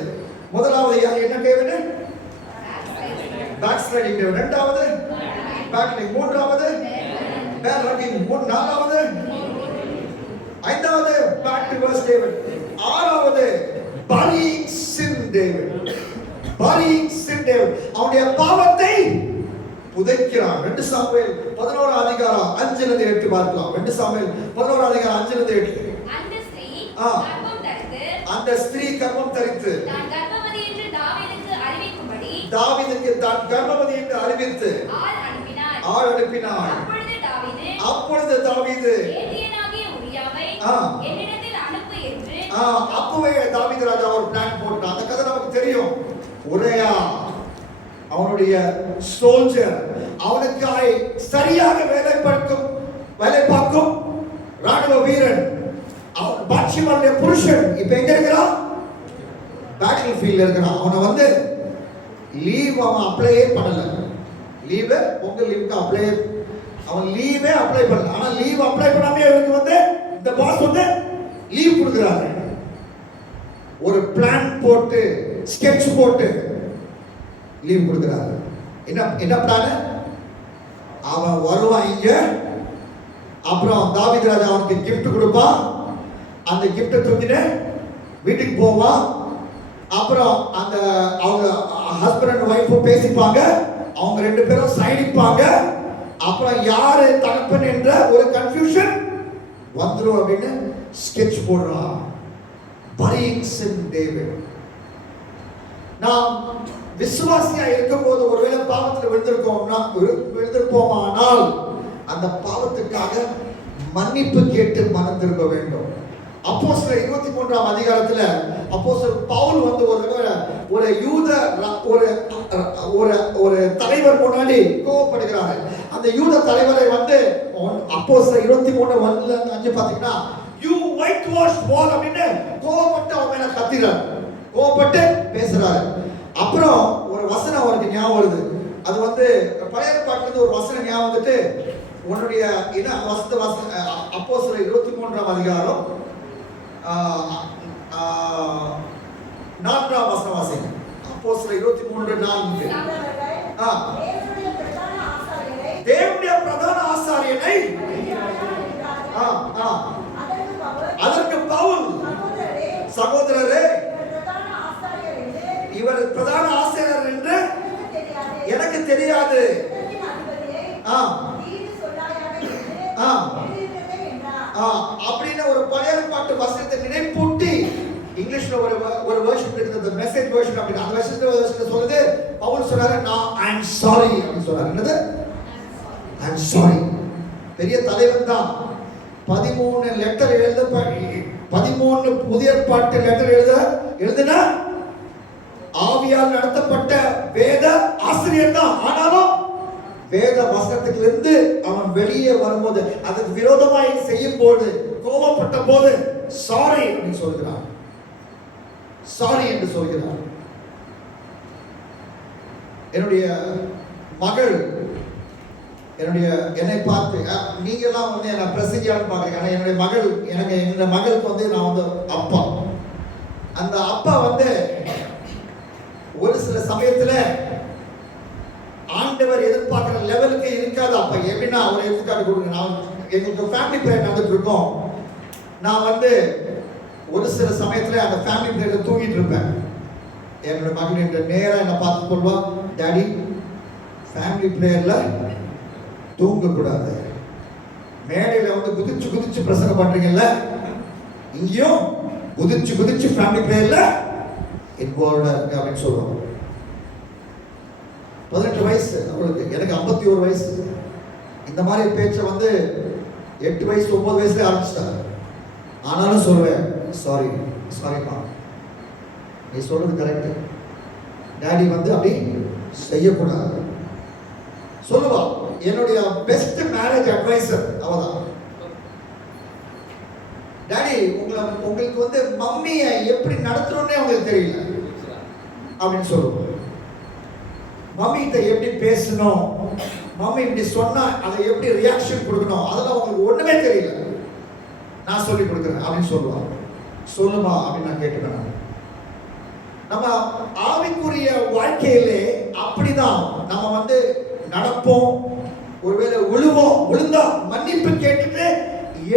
முதலாவது என்ன டேவிட்? Back sliding David. இரண்டாவது பேக்லிங். மூன்றாவது பேக் ரன்னிங். நாலாவது, ஐந்தாவது பேக் டு வர்ஸ் டேவிட். ஆறாவது burying sin David. burying sin David. அவனுடைய பாவத்தை புதைக்கிறான். 2 சாமுவேல் 11 அதிகாரம் 5 ல இருந்து 8 பார்க்கலாம். 2 சாமுவேல் 11 அதிகாரம் 5 ல இருந்து 8. அந்த ஸ்திரீ கர்ப்பம் தரித்து தான் கர்ப்பவதி என்று தாவீதுக்கு அறிவிக்கும்படி தாவீதுக்கு தான் கர்ப்பவதி என்று அறிவித்து ஆள் அனுப்பினார். அப்பொழுது தாவீது ஏத்தியனாகிய உரியாவை என்னிடத்தில் அனுப்பு என்று அப்பவே தாவீது ராஜா ஒரு பிளான் போட்டான். அந்த கதை நமக்கு தெரியும். உரையா அவனுடைய சோல்ஜர், அவனுக்காய் சரியாக வேலை பார்க்கும் ராணுவ வீரன், அவன் பாட்சிமாருடைய புருஷன் இப்ப எங்க இருக்கிறான்? பேட்டில் ஃபீல்ட்ல இருக்கிறான். அவனை வந்து லீவ் அவன் அப்ளையே பண்ணல. லீவ் உங்க லீவுக்கு அப்ளை அவன் லீவே அப்ளை பண்ணல. ஆனா லீவ் அப்ளை பண்ணாமே அவருக்கு வந்து இந்த பாஸ் வந்து லீவ் கொடுக்குறாரு. ஒரு பிளான் போட்டு ஸ்கெட்ச் போட்டு லீவ் கொடுக்குறாரு. என்ன பிளான்? அவன் வருவான் இங்க, அப்புறம் தாவீது ராஜா அவனுக்கு கிஃப்ட் கொடுப்பான். அந்த கிஃப்ட்டை தூக்கிட்டு வீட்டுக்கு போவான். அப்புறம் அந்த அவங்க ஹஸ்பண்ட் அண்ட் ஒய்ஃப் பேசிப்பாங்க. அவங்க ரெண்டு பேரும் சைடிப்பாங்க. அப்புறம் யாரு தகப்பன் என்ற ஒரு கன்ஃபியூஷன் வந்துரும் அப்படின்னு ஸ்கெட்ச் போடுறான். burying sin David. நாம் விசுவாசியா இருக்கும்போது ஒருவேளை பாவத்தில் விழுந்திருப்போமானால் அந்த பாவத்துக்காக மன்னிப்பு கேட்டு மனம் திரும்ப வேண்டும். அப்போஸ்தலர் 23ஆம் அதிகாரத்துல அப்போஸ்தலர் பவுல் வந்து ஒரு யூத ஒரு தலைவர் முன்னாடி கோபப்படுகிறார். அந்த யூத தலைவரை வந்து அப்போஸ்தலர் 23:1-5 பாத்தீங்கன்னா யூ ஒயிட் வாஷ் வால் அப்படின்னு கோபப்பட்டு அவன் மேல கத்திறார், கோபப்பட்டு பேசுறாரு. அப்புறம் ஒரு வசனம் அவருக்கு ஞாபகம் வருது. அது வந்து பழைய ஏற்பாட்டுல இருந்து ஒரு வசனம் ஞாபகம் வந்துட்டு உன்னுடைய அப்போஸ்தலர் 23ஆம் அதிகாரம் 4ஆம் வசனம் வாசிங்க. அப்போஸ்தலர் 23:4. தேவனுடைய பிரதான ஆசாரியனை அதற்கு பவுல் சகோதரரே இவர் பிரதான ஆசாரியர் என்று எனக்கு தெரியாது. அப்படின்னு ஒரு பழைய பாட்டு வசனத்தை நினைப்பூட்டி இங்கிலீஷ்ல ஒரு வெர்ஷன் இருக்குது, மெசேஜ் வெர்ஷன் அப்படின்னு. அந்த வெர்ஷன் சொல்லுது பவுல் சொல்றாரு நான் ஐ அம் சாரி அப்படின்னு சொல்றாரு. என்னது? ஐ அம் சாரி. பெரிய தலைவன் தான். 13 லெட்டர் எழுத 13 புதிய பாட்டு லெட்டர் எழுதுனா ஆவியால் நடத்தப்பட்ட வேத ஆசிரியர் தான். ஆனாலும் வேத வசனத்துக்கு இருந்து அவன் வெளியே வரும்போது அதுக்கு விரோதமாய் செய்யும் போது கோபப்பட்ட போது சாரி அப்படின்னு சொல்கிறான். சாரி என்று சொல்கிறான். என்னுடைய மகள் என்னை பார்த்து நீங்க எல்லாம் வந்து என்ன பிரசித்தியான்னு பாக்குறீங்க. ஆனா என்னுடைய மகளுக்கு வந்து நான் வந்து அப்பா. அந்த அப்பா வந்து ஒரு சில சமயத்துல ஆண்டவர் எதிர்பார்க்கிற லெவலுக்கு இருக்காது. அப்ப எப்படின்னா ஒரு எடுத்துக்காட்டு கொடுங்க. நான் எங்களுக்கு ஃபேமிலி பிரேயர் நடந்துட்டு இருக்கோம். நான் வந்து ஒரு சில சமயத்துல அந்த ஃபேமிலி பிரேயர்ல தூங்கிட்டு இருப்பேன். என்னோட மகள் என்ற நேரா என்ன பார்த்து சொல்வா, டாடி ஃபேமிலி பிரேயர்ல தூங்க கூடாது. மேடையில வந்து குதிச்சு பிரசங்கம் பண்றீங்கல்ல, இங்கேயும் குதிச்சு ஃபேமிலி பிரேயர்ல இன்வால்வ்டா இருக்கு அப்படின்னு சொல்லுவாங்க. 18 வயசு அவளுக்கு, எனக்கு 51 வயசு. இந்த மாதிரி பேச்சை வந்து 8 வயசு 9 வயசுல ஆரம்பிச்சிட்டாங்க. ஆனாலும் சொல்லுவேன் சாரிப்பா, நீ சொல்றது கரெக்ட், டாடி வந்து அப்படி செய்யக்கூடாது சொல்லுவா. என்னுடைய பெஸ்ட் மேரேஜ் அட்வைசர் அவதான். டாடி உங்களுக்கு வந்து மம்மியை எப்படி நடத்தணும்னே உங்களுக்கு தெரியல அப்படின்னு சொல்லுவோம். மம்மி கிட்ட எப்படி பேசணும், மம்மி இப்படி சொன்னா அதை எப்படி ரியாக்ஷன் கொடுக்கணும், அதெல்லாம் உங்களுக்கு ஒண்ணுமே தெரியல, நான் சொல்லி கொடுக்குறேன் அப்படின்னு சொல்லுவாங்க. சொல்லுமா அப்படின்னு நான் கேட்டுக்கிறேன். நம்ம ஆவிக்குரிய வாழ்க்கையிலே அப்படிதான் நம்ம வந்து நடப்போம். ஒருவேளை விழுந்தா மன்னிப்பு கேட்டுட்டு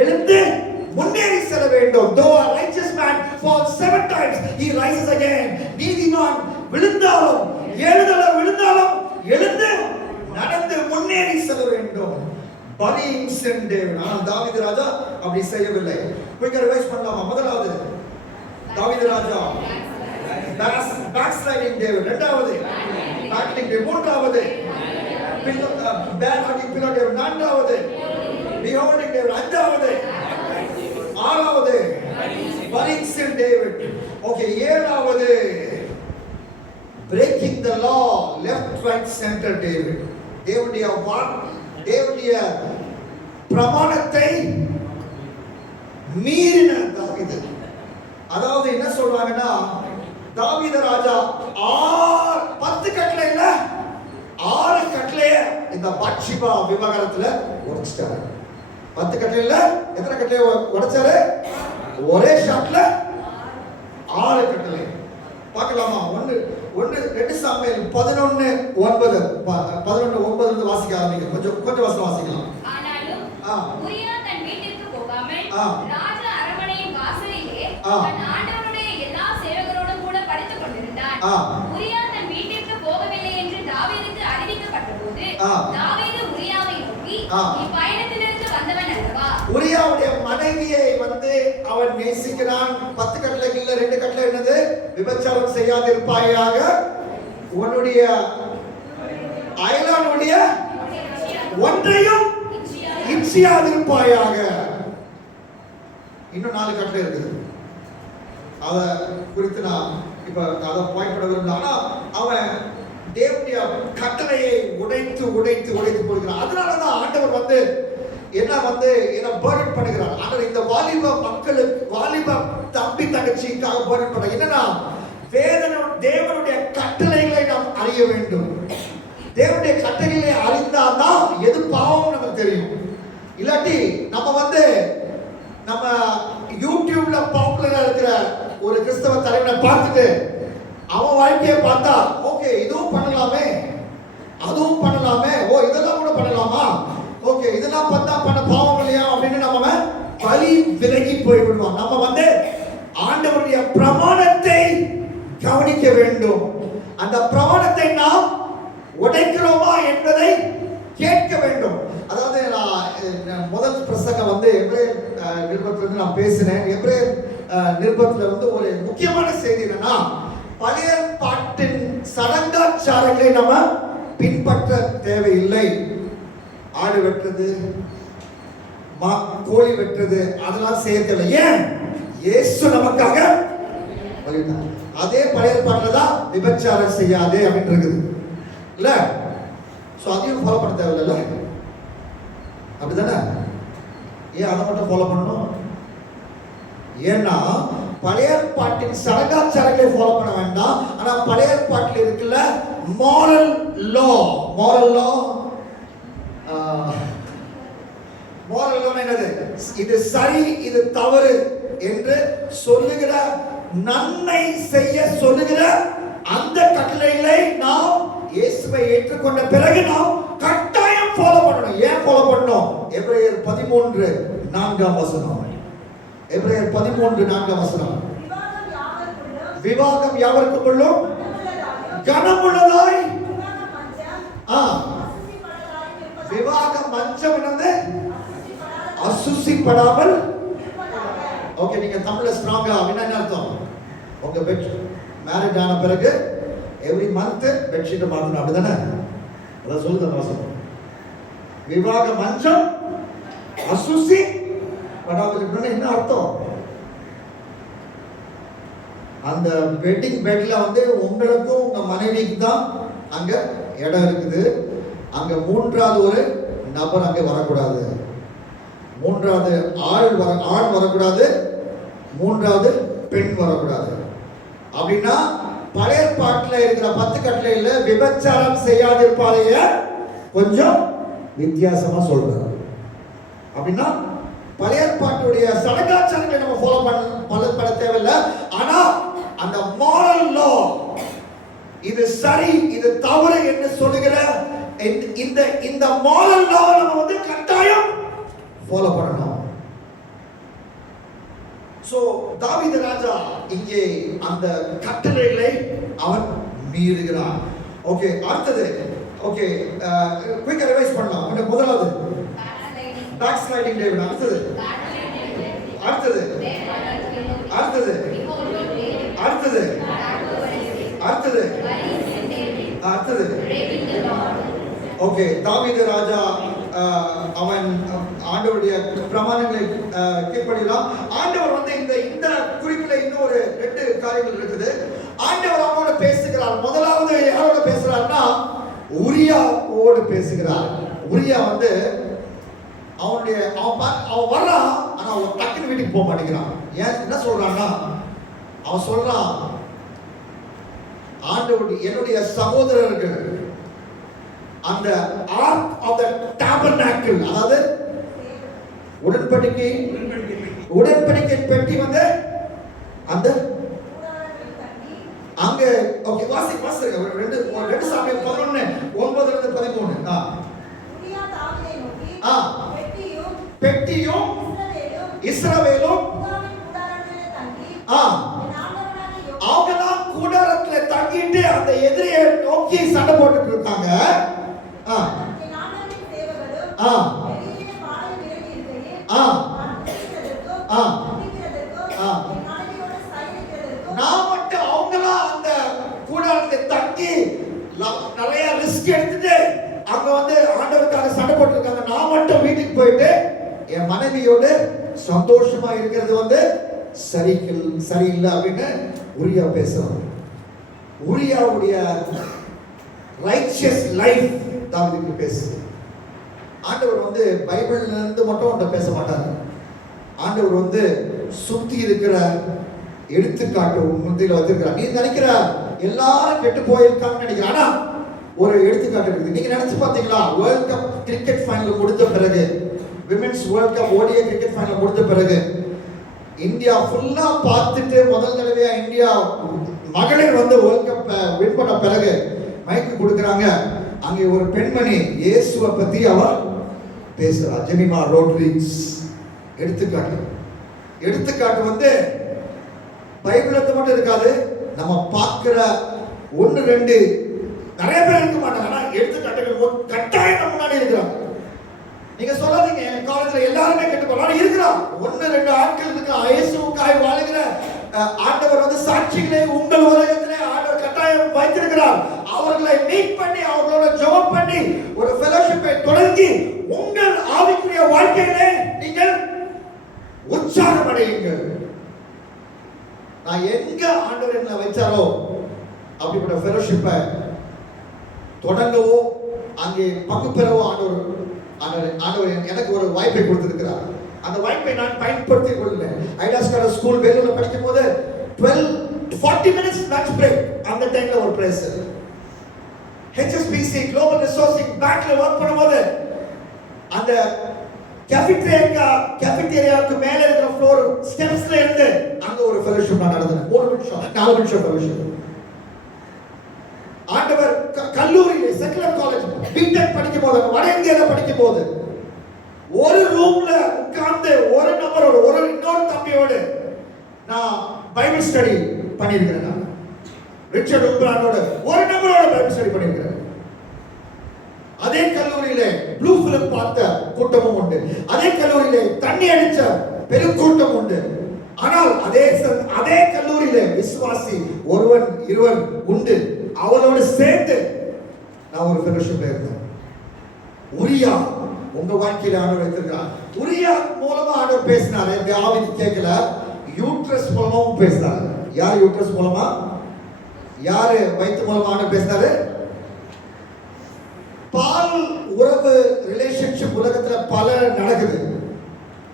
எழுந்து முன்னேறி செல்ல வேண்டும். Though a righteous man falls 7 times, he rises again. நீதிமான் விழுந்தாலும் எழுந்து நடந்து முன்னேறி செல்ல வேண்டும். burying sin David. ஆனால் தாவீது ராஜா அப்படி செய்யவில்லை. குயிக்கா ரிவைஸ் பண்ணலாமா? முதலாவது தாவீது ராஜா backsliding David. இரண்டாவது backsliding David. மூன்றாவது backsliding David. நான்காவது beholding David. அஞ்சாவது ஆறாவது burying sin David. ஓகே, ஏழாவது breaking the law, left right center David. தேவனுடைய பிரமாணத்தை மீறின தாவீது. அதாவது என்ன சொல்றாங்கன்னா, தாவீது ராஜா 10 கட்டளை இல்ல 6 கட்டளைய இந்த பட்சிபா விவகாரத்துல உடைச்சிட்டாரு. 10 கட்டளை இல்ல எத்தனை கட்டளைய உடைச்சாரு? ஒரே ஷாட்ல 6 கட்டளை. பார்க்கலாமா? 2 சாமுவேல் 11:9 வாசிக்க ஆரம்பிங்க. கொஞ்சம் வசனம் வாசிக்கலாம். ஆனாலும் உரியா தன் வீட்டிற்கு போகாமல் ராஜா அரண்மனையின் வாசலிலே தன் ஆண்டவனுடைய எல்லா சேவகரோடும் கூட படித்துக் கொண்டிருந்தான். உரியா தன் வீட்டிற்கு போகவில்லை என்று தாவீதுக்கு அறிவிக்கப்பட்டபோது தாவீது உரியாவை நோக்கி, நீ பயணத்திலிருந்து வந்தவன் அல்லவா? உரியாவுடைய மனைவியை அவன் நேசிக்கிறான். 10 கட்டளைகள்ல 2 கட்டளை என்னது? விபச்சாரம் செய்யாதிருப்பாயாக, உன்னுடைய அயலானுடைய ஒன்றையும் இச்சியாதிருப்பாயாக. இன்னும் 4 கட்டளை இருக்குது. அத குறித்து நான் இப்ப அதை பாயிண்ட் பண்ண விரும்பல. ஆனா அவன் தேவனுடைய கட்டளையை உடைத்து போடுகிறான். அதனாலதான் ஆண்டவர் என்ன பர்டன் பண்ணுகிறார். ஆண்டவர் இந்த வாலிப மக்களுக்கு, வாலிப தம்பி தங்கச்சிக்காக பர்டன் பண்ண என்னன்னா, தேவனுடைய கட்டளைகளை நாம் அறிய வேண்டும். தேவனுடைய கட்டளைகளை அறிந்தாதான் எது பாவம் நமக்கு தெரியும். இல்லாட்டி நம்ம யூடியூப்ல பாப்புலரா இருக்கிற ஒரு கிறிஸ்தவ தலைவனை பார்த்துட்டு அவன் வாழ்க்கையை பார்த்தா, ஓகே இதுவும் பண்ணலாமே, அதுவும் பண்ணலாமே, ஓ இதெல்லாம் கூட பண்ணலாமா, ஓகே இதெல்லாம் பார்த்தா பண்ண பாவம் இல்லையா அப்படின்னு நம்ம வழி விலகி போய்விடுவான். நம்ம ஆண்டவருடைய பிரமாணத்தை கவனிக்க வேண்டும். அந்த பிரமாணத்தை நாம் உடைக்கிறோமா என்பதை கேட்க வேண்டும். அதாவது நான் முதல் பிரசங்கம் எபிரேயர் நிருபத்திலிருந்து நான் பேசினேன். எபிரேயர் நிருபத்துல ஒரு முக்கியமான செய்தி என்னன்னா, பழைய பாட்டின் சடங்காச்சாரங்களை நம்ம பின்பற்ற தேவையில்லை. ஆடு வெட்டுறது, கோழி வெட்டுறது அதெல்லாம் செய்ய தேவை. ஏன்? இயேசு நமக்காக வழிவிட்டார். அதே பழைய பாட்டில தான் விபச்சாரம் செய்யாதே அப்படின்னு இருக்குது இல்ல? சோ அதையும் ஃபாலோ பண்ண தேவையில்ல, அப்படிதானே? ஏன் அதை மட்டும் ஃபாலோ பண்ணணும்? ஏன்னா பழைய பாட்டின் சடங்காச்சாரங்களை ஃபாலோ பண்ண வேண்டாம். ஆனா பழைய பாட்டில் இருக்குல்ல moral law என்னது? இது சரி இது தவறு என்று சொல்லுகிற, நன்மை செய்ய சொல்லுகிற அந்த கட்டளைகளை நாம் இயேசுவை ஏற்றுக்கொண்ட பிறகு நாம் கட்டாயம் ஃபாலோ பண்ணணும். ஏன் ஃபாலோ பண்ணணும்? எபிரேயர் 13:4 எபிரேயர் 13:4 விவாகம் யாவருக்குள்ளும் கனமுள்ளதாய், விவாகம் மஞ்சம் என்னது? அசுசிப்படாமல். ஓகே, நீங்க தமிழ்ல ஸ்ட்ராங்கா அப்படின்னா என்ன அர்த்தம்? உங்க பெட் மேரேஜ் ஆன பிறகு எவ்ரி மந்த் பெட்ஷீட்டை மாற்றணும், அப்படிதானே? அதான் சொல்லுது அந்த வசனம். விவாக மஞ்சம் அசுசி படாமல் என்ன அர்த்தம்? அந்த வெட்டிங் பெட்ல உங்களுக்கும் உங்க மனைவிக்கு தான் அங்க இடம் இருக்குது. அங்க மூன்றாவது ஒரு நபர் அங்க வரக்கூடாது. மூன்றாவது ஆண் வரக்கூடாது, மூன்றாவது பெண் வரக்கூடாது. அப்படின்னா பழைய பாட்டில் இருக்கிற 10 கட்டளையில விபச்சாரம் செய்யாதிருப்பாளைய கொஞ்சம் வித்தியாசமா சொல்றாரு. அப்படின்னா பழைய பாட்டுடைய சடங்காச்சாரங்களை நம்ம ஃபாலோ பண்ண தேவையில்லை. ஆனா அந்த moral law, இது சரி இது தவறு என்று சொல்லுகிற இந்த moral law நம்ம கட்டாயம் ஃபாலோ பண்ணணும். சோ தாவீது ராஜா இங்கே அந்த கட்டளைகளை அவன் மீறுகிறான். ஓகே, அடுத்தது ஓகே குயிக்கா ரிவைஸ் பண்ணலாம். முதலாவது பேக் ஸ்லைடிங் டேவிட். அடுத்தது அடுத்தது அடுத்தது அடுத்தது அடுத்தது அடுத்தது ஓகே, தாவீது ராஜா அவன் ஆண்டவருடைய பிரமாணங்களை கீழ்ப்படிகிறான். ஆண்டவர் இந்த குறிப்பில் இன்னும் ஒரு 2 காரியங்கள் இருக்குது. ஆண்டவர் அவனோட பேசுகிறார். முதலாவது யாரோட பேசுறாருன்னா உரியாவோடு பேசுகிறார். உரியா அவன் வர்றான், ஆனா அவன் டக்குன்னு வீட்டுக்கு போக மாட்டேங்கிறான். ஏன் என்ன சொல்றான்னா, அவன் சொல்றான், ஆண்டவர் என்னுடைய சகோதரர்கள் அந்த ஆர்க் ஆஃப் த டாபர்நாக்கிள், அதாவது உடன்படிக்கை பெட்டி வந்து அந்த அங்க ஓகே வாசிங்க ரெண்டு சாமியல் 11:9-13. பெட்டியும் இஸ்ரவேலும் அவங்கதான் கூடாரத்துல தங்கிட்டு அந்த எதிரியை நோக்கி சண்டை போட்டுட்டு இருக்காங்க. நான் மட்டும் அவங்களாம் அந்த கூடாரத்தை தங்கி நிறைய ரிஸ்க் எடுத்துட்டு அங்க வந்து ஆண்டவருக்காக சண்டை போட்டு இருக்காங்க. நான் மட்டும் வீட்டுக்கு போயிட்டு என் மனைவியோட சந்தோஷமா இருக்கிறது வந்து சரியில்லை அப்படின்னு உரியா பேசுறான். உரியாவுடைய ரைச்சியஸ் லைஃப் தாவீதுக்கு பேசுது. ஆண்டவர் வந்து பைபிள்ல இருந்து மட்டும் அவன்கிட்ட பேச மாட்டாங்க. ஆண்டவர் வந்து சுத்தி இருக்கிற எடுத்துக்காட்டு முந்தில வச்சிருக்கிறார். நீ நினைக்கிற எல்லாரும் கெட்டு போயிருக்காங்கன்னு நினைக்கிற, ஆனா ஒரு எடுத்துக்காட்டு இருக்குது. நீங்க நினைச்சு பாத்தீங்களா, வேர்ல்ட் கப் கிரிக்கெட் ஃபைனல் முடிஞ்ச பிறகு, women's world cup ODI cricket final முடிஞ்ச பிறகு இந்தியா ஃபுல்லா பார்த்துட்டு முதல் தடவையா இந்தியா மகளிர் வந்து வேர்ல்ட் கப் வின் பண்ண பிறகு மைக்கு கொடுக்குறாங்க. அங்கே ஒரு பெண்மணி இயேசுவை பத்தி அவர் பேசுறா. ஜெமிமா ரோட்ரிக்ஸ் எடுத்துக்காட்டு வந்து பைபிளுக்கு மட்டும் இருக்காது, நம்ம பார்க்கிற 1-2 நிறைய பேர் இருக்க மாட்டாங்க. ஆனா எடுத்துக்காட்டுகள் கட்டாயம் முன்னாடி இருக்கிறாங்க. நீங்க சொல்லாதீங்க என் காலேஜ்ல எல்லாருமே கெட்டு போறாங்க, இருக்கிறான் 1-2 ஆட்கள் இருக்கா. இயேசுவுக்காய் வாழுகிற ஆண்டவர் வந்து சாட்சிகளை உங்கள் உலகத்திலே ஆண்டவர் கட்டாயம் வைத்திருக்கிறார். அவர்களை மீட் பண்ணி அவங்களோட ஜெபம் பண்ணி ஒரு ஃபெலோஷிப்பை தொடங்கி உங்கள் ஆவிக்குரிய வாழ்க்கையிலே நீங்கள் உற்சாகம் அடையுங்கள். நான் எங்க ஆண்டவர் என்ன வச்சாரோ அப்படிப்பட்ட ஃபெலோஷிப்பை தொடங்கவோ அங்கே பங்கு பெறவோ ஆண்டவர் எனக்கு ஒரு வாய்ப்பை கொடுத்திருக்கிறார். அந்த வாய்ப்பை நான் பயன்படுத்திக் கொள்கிறேன். ஐடாஸ்கார் ஸ்கூல் வேலூர்ல படிக்கும் போது 40 minutes லஞ்ச் பிரேக், அந்த டைம்ல ஒரு பிரேஸ். HSBC குளோபல் ரிசோர்சிங் பேங்க்ல வர்க் பண்ணும்போது அந்த கேஃபிடேரியாவுக்கு மேல இருக்கிற ஃப்ளோர் ஸ்டெப்ஸ்ல இருந்து அங்க ஒரு ஃபெலோஷிப் நான் நடந்தேன். 4 நிமிஷம் ஃபெலோஷிப். ஆண்டவர் கல்லூரியில செகுலர் காலேஜ் பிடெக் படிக்கும் போது, வட இந்தியால படிக்கும் போது ஒரு ரூம்ல உட்கார்ந்து ஒரு நபரோட இன்னொரு தம்பியோடு நான் பைபிள் ஸ்டடி பண்ணியிருக்கிறேன். நான் ரிச்சர்ட் உம்பரானோட ஒரு நபரோட பைபிள் ஸ்டடி பண்ணியிருக்கிறேன். அதே கல்லூரியில ப்ளூ ஃபிலிம் பார்த்த கூட்டமும் உண்டு. அதே கல்லூரியில தண்ணி அடிச்ச பெருங்கூட்டம் உண்டு. ஆனால் அதே கல்லூரியில விசுவாசி ஒருவன் இருவன் உண்டு. அவளோடு சேர்ந்து நான் ஒரு ஃபெலோஷிப்ல இருந்தேன். உரியா உங்க வாழ்க்கையில ஆண்டவர் வைத்திருக்கிறார். உரியா மூலமா ஆண்டவர் பேசினாரு. தாவீது கேட்கல, யூட்ரஸ் மூலமாவும் பேசினாரு. யார் யூட்ரஸ் மூலமா, யாரு வயிற்று மூலமா ஆண்டவர் பேசினாரு? பால் உறவு ரிலேஷன்ஷிப் உலகத்துல பல நடக்குது,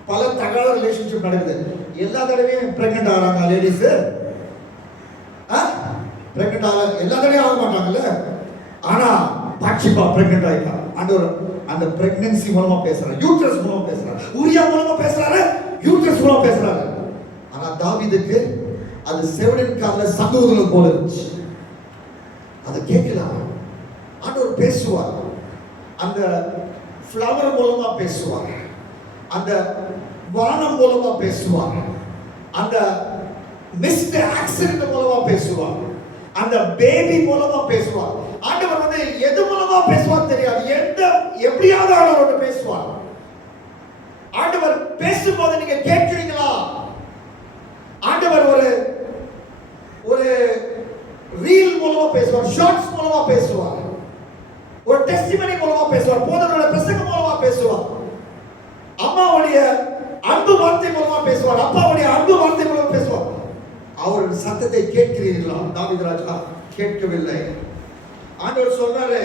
பல தகாத ரிலேஷன்ஷிப் நடக்குது. எல்லா தடவையும் பிரெக்னென்ட் ஆகிறாங்க லேடிஸ். பிரெக்னென்ட் ஆக எல்லா தடவையும் ஆக மாட்டாங்கல்ல. ஆனா பாட்சிபா பிரெக்னென்ட் ஆயிட்டா. ஆண்டவர் அந்த பிரெக்னன்சி மூலமா பேசுறாரு, யூட்ரஸ் மூலமா பேசுறாரு. உரியா மூலமா பேசுறாரு, யூட்ரஸ் மூலமா பேசுறாரு. ஆனா தாவீதுக்கு அது செவிடன் காதுல சங்குதல் போல இருந்துச்சு. அதை கேட்கலாம். ஆண்டவர் பேசுவார். அந்த ஃப்ளவர் மூலமா பேசுவார், அந்த வானம் மூலமா பேசுவார், அந்த மிஸ்ட் ஆக்சிடென்ட் மூலமா பேசுவார், அந்த பேபி மூலமா பேசுவார். ஆண்டவர் வந்து எது மூலமா பேசுவார் தெரியாது, எப்படியாவது ஆண்டவரோட பேசுவார். ஆண்டவர் பேசும்போது நீங்க கேட்கிறீங்களா? ஆண்டவர் ஒரு ரீல் மூலமா பேசுவார், ஷார்ட்ஸ் மூலமா பேசுவார், ஒரு டெஸ்டிமனி மூலமா பேசுவார், போதகரோட பிரசங்கம் மூலமா பேசுவார், அம்மாவுடைய அன்பு வார்த்தை மூலமா பேசுவார், அப்பாவுடைய அன்பு வார்த்தை மூலமா பேசுவார். அவர் சத்தத்தை கேட்கிறீர்களா? தாவீது ராஜா கேட்கவில்லை. ஆண்டவர் சொல்றாரு,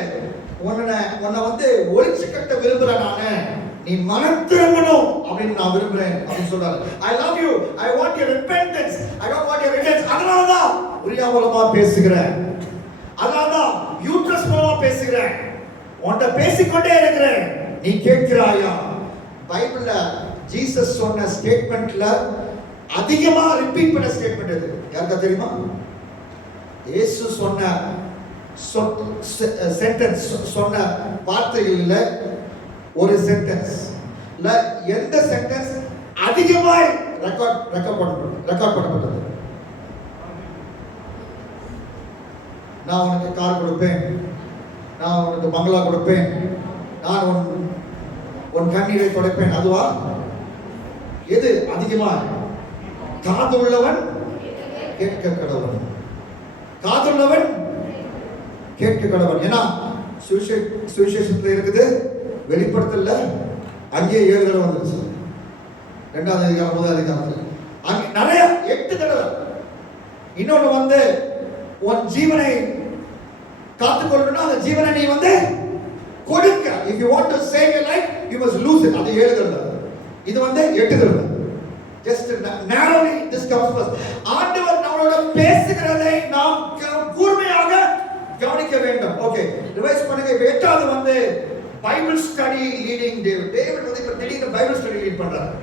உன்னை வந்து ஒளிச்சு கட்ட விரும்புறேன் நானு, நீ மனம் திரும்பணும் அப்படின்னு நான் விரும்புறேன் அப்படின்னு சொல்றாரு. I love you, I want your repentance, I don't want your repentance. அதனாலதான் உரியா மூலமா பேசுகிறேன், அதனாலதான் யூட்ரஸ் மூலமா பேசுகிறேன், உன்கிட்ட பேசிக்கொண்டே இருக்கிறேன், நீ கேட்கிறாயா? பைபிள்ல ஜீசஸ் சொன்ன ஸ்டேட்மெண்ட்ல அதிகமா ரிப்பீட் பண்ண ஸ்டேட்மெண்ட் எது யாருக்கா தெரியுமா? இயேசு சொன்ன சென்டென்ஸ், சொன்ன வார்த்தைகள்ல ஒரு சென்டென்ஸ் இல்ல எந்த சென்டென்ஸ் அதிகமாய் ரெக்கார்ட் பண்ணப்பட்டது? நான் உனக்கு கார் கொடுப்பேன், நான் உனக்கு பங்களா கொடுப்பேன், நான் உன் கண்ணீரை துடைப்பேன், அதுவா? எது அதிகமா? காதுள்ளவன் கேட்க கடவன், காதுள்ளவன் கேட்க கடவன். ஏன்னா சுவிசேஷத்துல இருக்குது, வெளிப்படுத்தல அங்கே 7 தடவை வந்துருச்சு, 2ஆம் அதிகாரம் 1ஆம் அதிகாரத்தில் அங்கே நிறைய 8 தடவை. இன்னொன்னு வந்து உன் ஜீவனை காத்துக்கொள்ளணும்னா அந்த ஜீவனை நீ வந்து கொடுக்க. if you want to save your life you must lose it. அது 7 தடவை, இது வந்து 8 தடவை. just narrowly this comes first. ஆண்டவர் நம்மளோட பேசுகிறதை நாம் கூர்மையாக கவனிக்க வேண்டும். ஓகே, ரிவைஸ் பண்ணுங்க. இப்ப 8வது வந்து Bible study leading David. David வந்து இப்ப திடீர்னு பைபிள் ஸ்டடி லீட் பண்றாரு.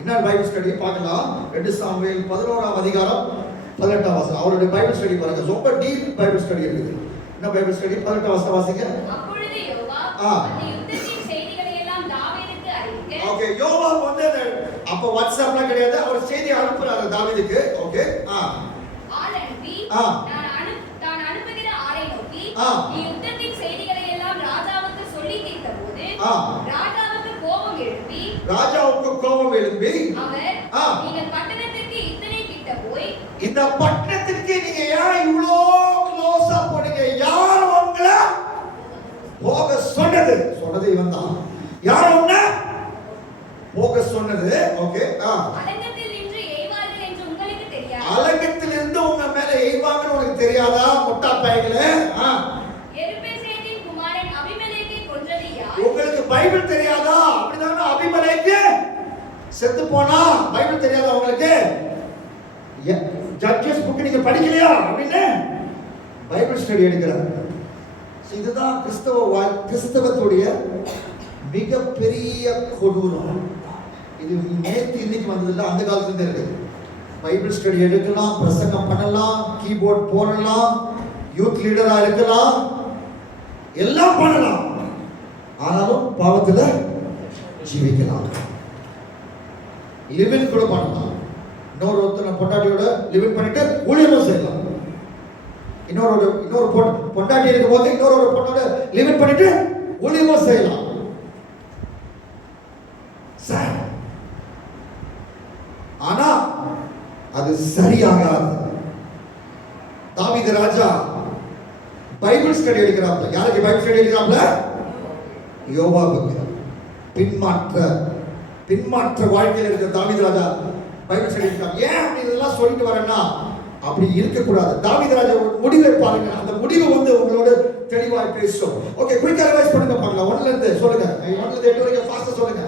என்ன பைபிள் ஸ்டடி பார்க்கலாம். 2 சாமுவேல் 11ஆம் அதிகாரம் 18ஆம் வசனம். அவருடைய பைபிள் ஸ்டடி பாருங்க, ரொம்ப டீப் பைபிள் ஸ்டடி இருக்குது. என்ன பைபிள் ஸ்டடி? 18ஆம் வசனம் வாசிங்க. அப்பொழுது யோவாப் அந்த யுத்தத்தின் செய்திகளை எல்லாம் தாவீதுக்கு அறிவிக்க. ஓகே, யோவாப் வந்து அப்ப வாட்ஸ்அப்ல கிடையாது, அவர் செய்தி அனுப்புறாரு தாவீதுக்கு. ஓகே, ஆள் அனுப்பி தான் அனுப்புகிற ஆளை நோக்கி நீ யுத்தத்தின் செய்திகளை எல்லாம் ராஜாவுக்கு சொல்லி தீர்த்தபோது ராஜாவுக்கு கோபம் எழும்பி அவர் நீங்கள் பட்டணத்திற்கு இத்தனை கிட்ட போய் இந்த பட்டணத்திற்கு நீங்க ஏன் இவ்வளோ க்ளோஸா போனீங்க? யார் உங்களை போக சொன்னது? இவன் தான். யார் உன்னை போக சொன்னது? ஓகே, அலங்கத்தில் நின்று எய்வார்கள் என்று உங்களுக்கு தெரியாது. அலங்கத்தில் இருந்து உங்க மேல எய்வாங்கன்னு உனக்கு தெரியாதா? முட்டா பையங்களே. எருபேசேத்தின் குமாரன் அபிமெலேக்கை கொன்றது யார்? உங்களுக்கு பைபிள் தெரியாதா? அப்படிதானே அபிமெலேக்கு செத்து போனா. பைபிள் தெரியாதா உங்களுக்கு? ஜட்ஜஸ் புக் நீங்க படிக்கலையா அப்படின்னு பைபிள் ஸ்டடி எடுக்கிறாங்க. இதுதான் கிறிஸ்தவத்துடைய மிகப்பெரிய கொடூரம். இது நேற்று இன்னைக்கு வந்ததில்லை, அந்த காலத்துல இருக்கு. பைபிள் ஸ்டடி எடுக்கலாம், பிரசங்கம் பண்ணலாம், கீபோர்ட் போடலாம், யூத் லீடரா இருக்கலாம், எல்லாம் பண்ணலாம். ஆனாலும் பாவத்துல ஜீவிக்கலாம். லிவின் கூட பண்ணலாம். இன்னொரு பொண்டாட்டியோட லிவின் பண்ணிட்டு ஊழியமும் செய்யலாம். இன்னொரு பொண்டாட்டி இருக்கும் போது இன்னொரு பொண்ணோட லிவின் பண்ணிட்டு ஊழியமும் செய்யலாம். ஆனா அது சரியாகாது. தாவீது ராஜா பைபிள் ஸ்டடி எடுக்கிறாப்ல. யாருக்கு பைபிள் ஸ்டடி எடுக்கிறாப்ல? யோவாபுக்கு. பின்மாற்ற வாழ்க்கையில் இருக்கிற தாவீது ராஜா பைபிள் ஸ்டடி எடுக்கிறார். ஏன் அப்படி இதெல்லாம் சொல்லிட்டு வரேன்னா, அப்படி இருக்கக்கூடாது. தாவீது ராஜா முடிவை பாருங்க, அந்த முடிவு வந்து உங்களோட தெளிவாய் பேசும். ஓகே, குயிக்கா ரிவைஸ் பண்ணுங்க பார்க்கலாம். 1ல இருந்து சொல்லுங்க, 1ல இருந்து 8 வரைக்கும் ஃபாஸ்டா சொல்லுங்க.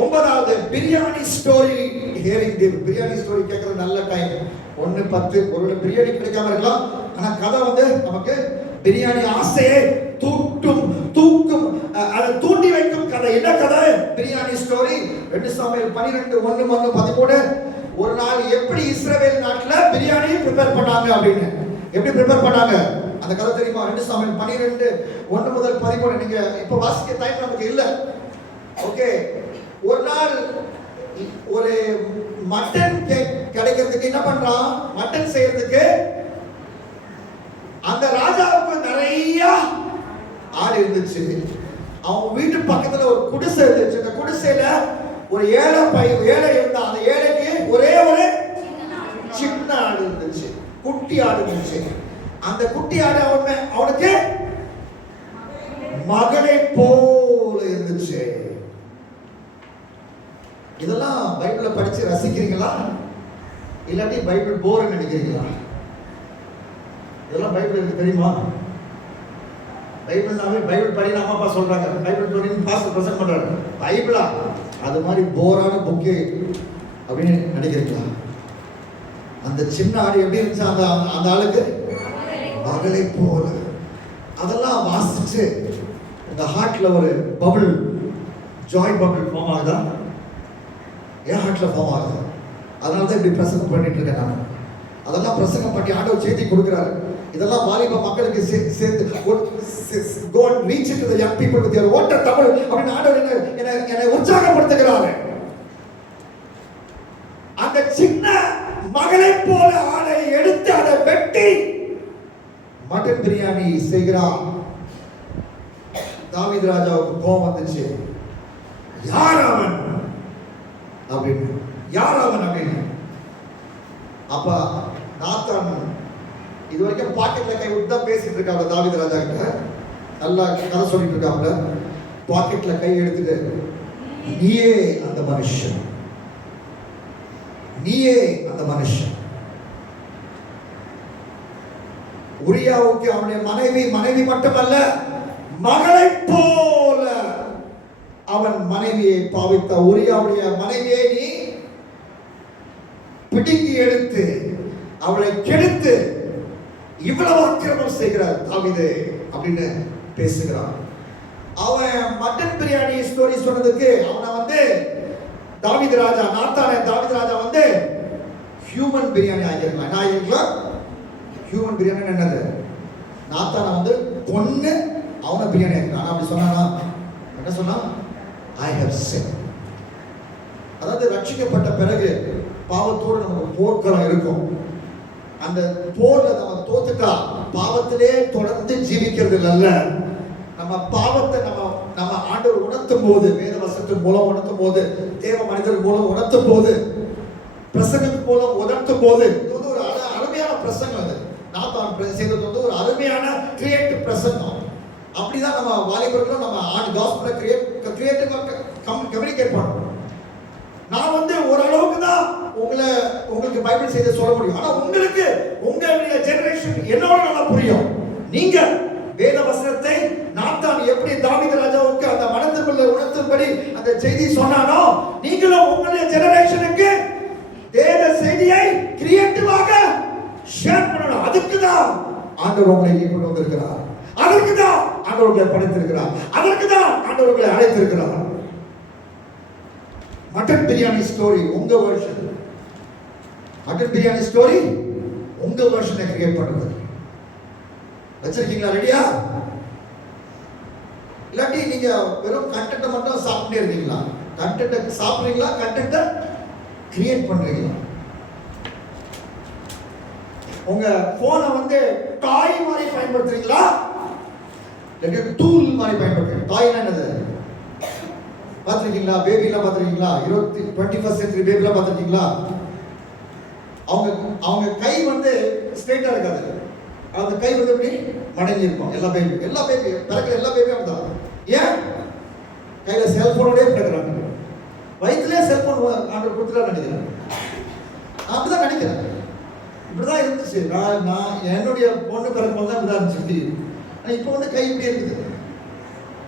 ஒன்பதாவது பிரியாணி ஸ்டோரி. பிரியாணி ஸ்டோரி கேட்கறது நல்ல டைம். 1:10 ஒரு பிரியாணி கிடைக்காம இருக்கலாம், ஆனா கதை வந்து நமக்கு பிரியாணி ஆசையை தூக்கும் அதை தூண்டி வைக்கும் கதை. என்ன கதை? பிரியாணி ஸ்டோரி. 2 சாமுவேல் 12:1-13. ஒரு நாள் எப்படி இஸ்ரவேல் நாட்டுல பிரியாணி ப்ரிப்பேர் பண்ணாங்க அப்படின்னு. எப்படி ப்ரிப்பேர் பண்ணாங்க அந்த கதை தெரியுமா? 2 சாமுவேல் 12:1-13. நீங்க இப்ப வாசிக்க டைம் நமக்கு இல்ல. ஓகே, ஒரு நாள் ஒரு மட்டன் கிடைக்கிறதுக்கு என்ன பண்றான்? மட்டன் செய்யறதுக்கு அந்த ராஜாவுக்கு நிறைய ஆடு இருந்துச்சு. அவங்க வீட்டு பக்கத்துல ஒரு குடிசை இருந்துச்சு. அந்த குடிசையில ஒரு ஏழை இருந்தா. அந்த ஏழைக்கு ஒரே ஒரு சின்ன ஆடு இருந்துச்சு, குட்டி ஆடு இருந்துச்சு. அந்த குட்டி ஆடு அவனுக்கு மகனை போல இருந்துச்சு. இதெல்லாம் பைபிளை படிச்சு ரசிக்கிறீங்களா, இல்லாட்டி பைபிள் போர்னு நினைக்கிறீங்களா? இதெல்லாம் பைபிள் எனக்கு தெரியுமா? பைபிள்னாவே பைபிள் படின்னு அம்மா அப்பா சொல்றாங்க, பைபிள் படின்னு பாஸ்டர் பிரசன்ட் பண்றாரு. பைபிளா அது மாதிரி போரான புக்கு அப்படின்னு நினைக்கிறீங்களா? அந்த சின்ன ஆடு எப்படி இருந்துச்சு அந்த அந்த ஆளுக்கு? மகளை போல. அதெல்லாம் வாசிச்சு இந்த ஹார்ட்ல ஒரு பபிள், ஜாய் பபிள் ஃபார்ம் ஆகுதா? என் ஹார்ட்ல ஃபார்ம் ஆகுது. அதனால தான் இப்படி பிரசங்கம் பண்ணிட்டு இருக்கேன் நான். அதெல்லாம் பிரசங்கம் பண்ணி ஆண்டவர் செய்தி கொடுக்குறாரு. இதெல்லாம் வாலிப மக்களுக்கு சேர்த்து go and reach it to the young people with your water Tamil அப்படின்னு ஆண்டவர் என்னை உற்சாகப்படுத்துகிறாரு. அந்த சின்ன மகளை போல ஆளை எடுத்து அதை வெட்டி மட்டன் பிரியாணி செய்கிறான். தாவீது ராஜாவுக்கு கோபம் வந்துச்சு. யார் அவன் அப்படின்னு, யார் அவன் அப்படின்னு. அப்ப நாத்தான் இது வரைக்கும் பாக்கெட்ல கை விட்டு தான் பேசிட்டு இருக்காங்க தாவீது ராஜா கிட்ட. நல்லா கதை சொல்லிட்டு இருக்காங்க. பாக்கெட்ல கை எடுத்துட்டு, நீயே அந்த மனுஷன், நீயே அந்த மனுஷன். உரியாவுக்கு அவனுடைய மனைவி மட்டுமல்ல, மகளை போல அவன் மனைவியை பாவித்த. உரியாவுடைய மனைவியை நீ பிடுங்கி எடுத்து அவளை கெடுத்து இவ்வளவு அக்கிரமம் செய்கிறார் தாவீது அப்படின்னு பேசுகிறான். அவன் மட்டன் பிரியாணி ஸ்டோரி சொன்னதுக்கு அவனை வந்து தாவீது ராஜா, நாத்தானை தாவீது ராஜா வந்து ஹியூமன் பிரியாணி ஆகிருக்கலாம். என்ன ஆகிருக்கலாம்? ஹியூமன் பிரியாணி என்னது? நாத்தானை வந்து கொன்னு அவனை பிரியாணி ஆகிருக்கான். அப்படி சொன்னானா? என்ன சொன்னா? ஐ ஹவ் சின். அதாவது ரட்சிக்கப்பட்ட பிறகு பாவத்தோடு நமக்கு போர்க்களம் இருக்கும். அந்த போர்ல நம்ம தோத்துட்டா பாவத்திலே தொடர்ந்து ஜீவிக்கிறது அல்ல. நம்ம பாவத்தை நம்ம ஆண்டவர் உணர்த்தும் போது, வேத வசனத்தின் மூலம் உணர்த்தும் போது, தேவ மனிதர் மூலம் உணர்த்தும் போது, பிரசங்கத்தின் மூலம் உணர்த்தும் போது, இது வந்து ஒரு அருமையான பிரசங்கம். அது நான் செய்தது வந்து ஒரு அருமையான கிரியேட்டிவ் பிரசங்கம். அப்படிதான் நம்ம வாலிபர்களும் நம்ம காஸ்பலை கிரியேட்டிவா கம்யூனிகேட் பண்ணணும். நான் வந்து ஓரளவுக்கு தான் உங்களுக்கு பைபிள் செய்தி சொல்ல முடியும். ஆனா உங்களுக்கு உங்களுடைய ஜெனரேஷன் என்னோட நல்லா புரியும். நீங்க வேத வசனத்தை நாத்தான் எப்படி தாவீது ராஜாவுக்கு அந்த மனதிற்குள்ள உணர்த்தும்படி அந்த செய்தி சொன்னானோ, நீங்களும் உங்களுடைய ஜெனரேஷனுக்கு வேத செய்தியை கிரியேட்டிவாக ஷேர் பண்ணணும். அதுக்கு தான் ஆண்டவர் உங்களை இங்கே கொண்டு வந்திருக்கிறார். அதற்கு தான் ஆண்டவர் உங்களை படைத்திருக்கிறார். அதற்கு தான் ஆண்டவர் உங்களை அழைத்திருக்கிறார். மட்டன் பிரியாணி ஸ்டோரி உங்க வெர்ஷன். மட்டன் பிரியாணி ஸ்டோரி உங்க வெர்ஷனை கிரியேட் பண்றது. வச்சிருக்கீங்களா? ரெடியா? இல்லாட்டி நீங்க வெறும் கண்டென்ட் மட்டும் சாப்பிட்டே இருக்கீங்களா? கண்டென்ட் சாப்பிடுறீங்களா? கண்டென்ட் கிரியேட் பண்றீங்களா? உங்க போனை வந்து டாய் மாதிரி பயன்படுத்துறீங்களா? இல்லாட்டி டூல் மாதிரி பயன்படுத்துறீங்களா? டாய்னா என்னது? பார்த்துருக்கீங்களா? பேபிலாம் பார்த்துருக்கீங்களா? 21st century பேபிலாம் பார்த்துருக்கீங்களா? அவங்க கை வந்து ஸ்ட்ரெயிட்டா இருக்காது. அந்த கை வந்து எப்படி மடங்கி இருக்கும். எல்லா பேபி பிறக்கிற எல்லா பேபியும் அப்படிதான். ஏன்? கையில செல்போனோடய பிறக்கிறாங்க. வயிற்றுலேயே செல்போன் ஆர்டர் கொடுத்துட்டா நினைக்கிறேன். அப்படிதான் நினைக்கிறேன். இப்படிதான் இருந்துச்சு. நான் என்னுடைய பொண்ணு பிறக்கும்போது தான் இப்படிதான் இருந்துச்சு. ஆனால் இப்போ வந்து கை இப்படி இருக்குது.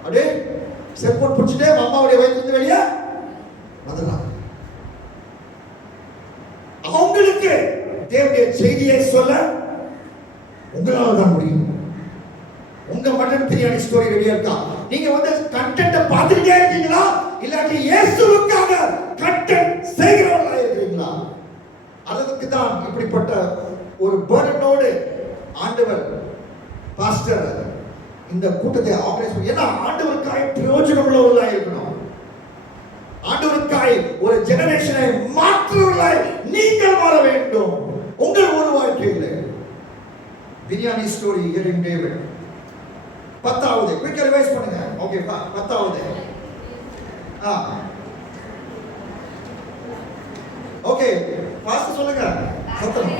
அப்படியே செல்போன் பிடிச்சிட்டே அம்மாவுடைய வயிற்று வெளியே வந்துடலாம். அவங்களுக்கு தேவனுடைய செய்தியை சொல்ல உங்களால தான் முடியும். உங்க மட்டன் பிரியாணி ஸ்டோரி ரெடியா இருக்கா? நீங்க வந்து கண்டென்ட் பார்த்துட்டே இருக்கீங்களா? இல்லாட்டி இயேசுவுக்காக கண்டென்ட் செய்கிறவங்களா இருக்கிறீங்களா? அதுக்கு தான் இப்படிப்பட்ட ஒரு பர்டனோடு ஆண்டவர் பாஸ்டர் இந்த கூட்டத்தை ஆர்கனைஸ் பண்ணி, ஏன்னா ஆண்டவருக்காய் பிரயோஜனம் உள்ளவர்களாக இருக்கணும். ஆண்டவருக்காய் ஒரு ஜெனரேஷனை மாற்றுவர்களாய் நீங்கள் மாற வேண்டும். உங்கள் ஒரு வாழ்க்கையில் பிரியாணி ஸ்டோரி ஹியரிங் டேவிட் 10வது குயிக்கா ரிவைஸ் பண்ணுங்க. ஓகே, 10வது. ஓகே, பாஸ்ட் சொல்லுங்க. சத்தம்.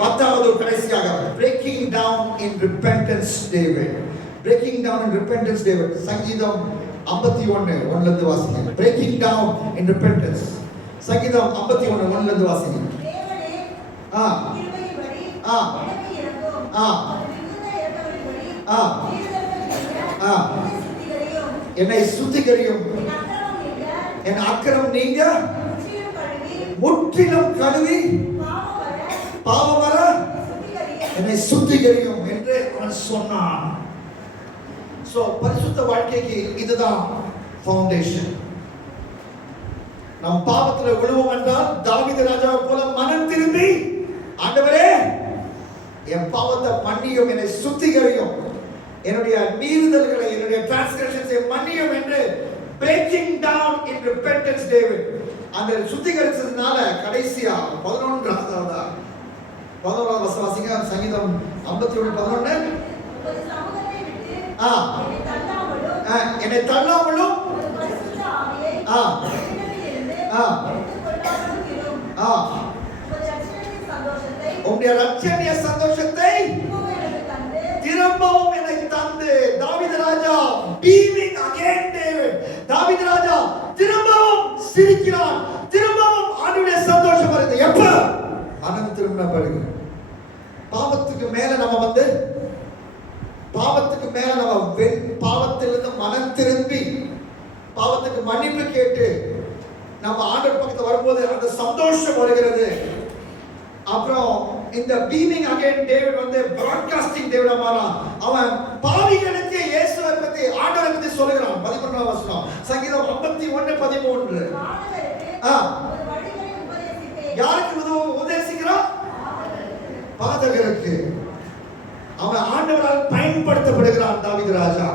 பத்தாவது கடைசியாக breaking down in repentance David. breaking down in repentance David. சங்கீதம் 51 1ல இருந்து வாசிங்க. breaking down in repentance. சங்கீதம் 51 1ல இருந்து வாசிங்க. தேவனே கிருபையின்படி எனக்கு இரங்கும். மிகுந்த இரக்கங்களின்படி என்னை சுத்திகரியும். என் அக்கிரமம் நீங்க முற்றிலும் கழுவி பாவமர என்னை சுத்திகரியும் என்று அவன் சொன்னான். சோ பரிசுத்த வாழ்க்கைக்கு இதுதான் ஃபவுண்டேஷன். நாம் பாவத்தில் விழுவோம் என்றால் தாவீது ராஜாவை போல மனம் திரும்பி, ஆண்டவரே என் பாவத்தை மன்னியும், என்னை சுத்திகரியும், என்னுடைய மீறுதல்களை என்னுடைய டிரான்ஸ்கிரஷன்ஸை மன்னியும் என்று breaking down in repentance David. அந்த சுத்திகரிச்சதுனால கடைசியா 11வது வாசிங்க. சங்கீதம் 51:11. என்னை தள்ளாமலும் உம்முடைய ரட்சணிய சந்தோஷத்தை திரும்பவும் என்னை தந்து. தாவீது ராஜா beaming again David. தாவீது ராஜா திரும்பவும் சிரிக்கிறான், திரும்பவும் ஆண்டவருடைய சந்தோஷம் வருது. எப்ப மனம் திரும்பின பிறகு. பாவத்துக்கு மேல பாவத்திலிருந்து மனம் திரும்பி பாவத்துக்கு மன்னிப்பு கேட்டு நம்ம ஆண்டவர் பக்கத்துல வரும்போது அந்த சந்தோஷம் வருகிறது. அப்புறம் இந்த பீமிங் அகைன் டேவிட் வந்து பிராட்காஸ்டிங் டேவிடா மாறான். அவன் பாவிகளுக்கு இயேசுவை பத்தி ஆண்டவரை பத்தி சொல்லுகிறான். 11ஆம் வசனம் சங்கீதம் 51:13. யாருக்கு உபதேசிக்கிறான்? பாதகருக்கு. அவன் ஆண்டவரால் பயன்படுத்தப்படுகிறான் தாவீது ராஜா.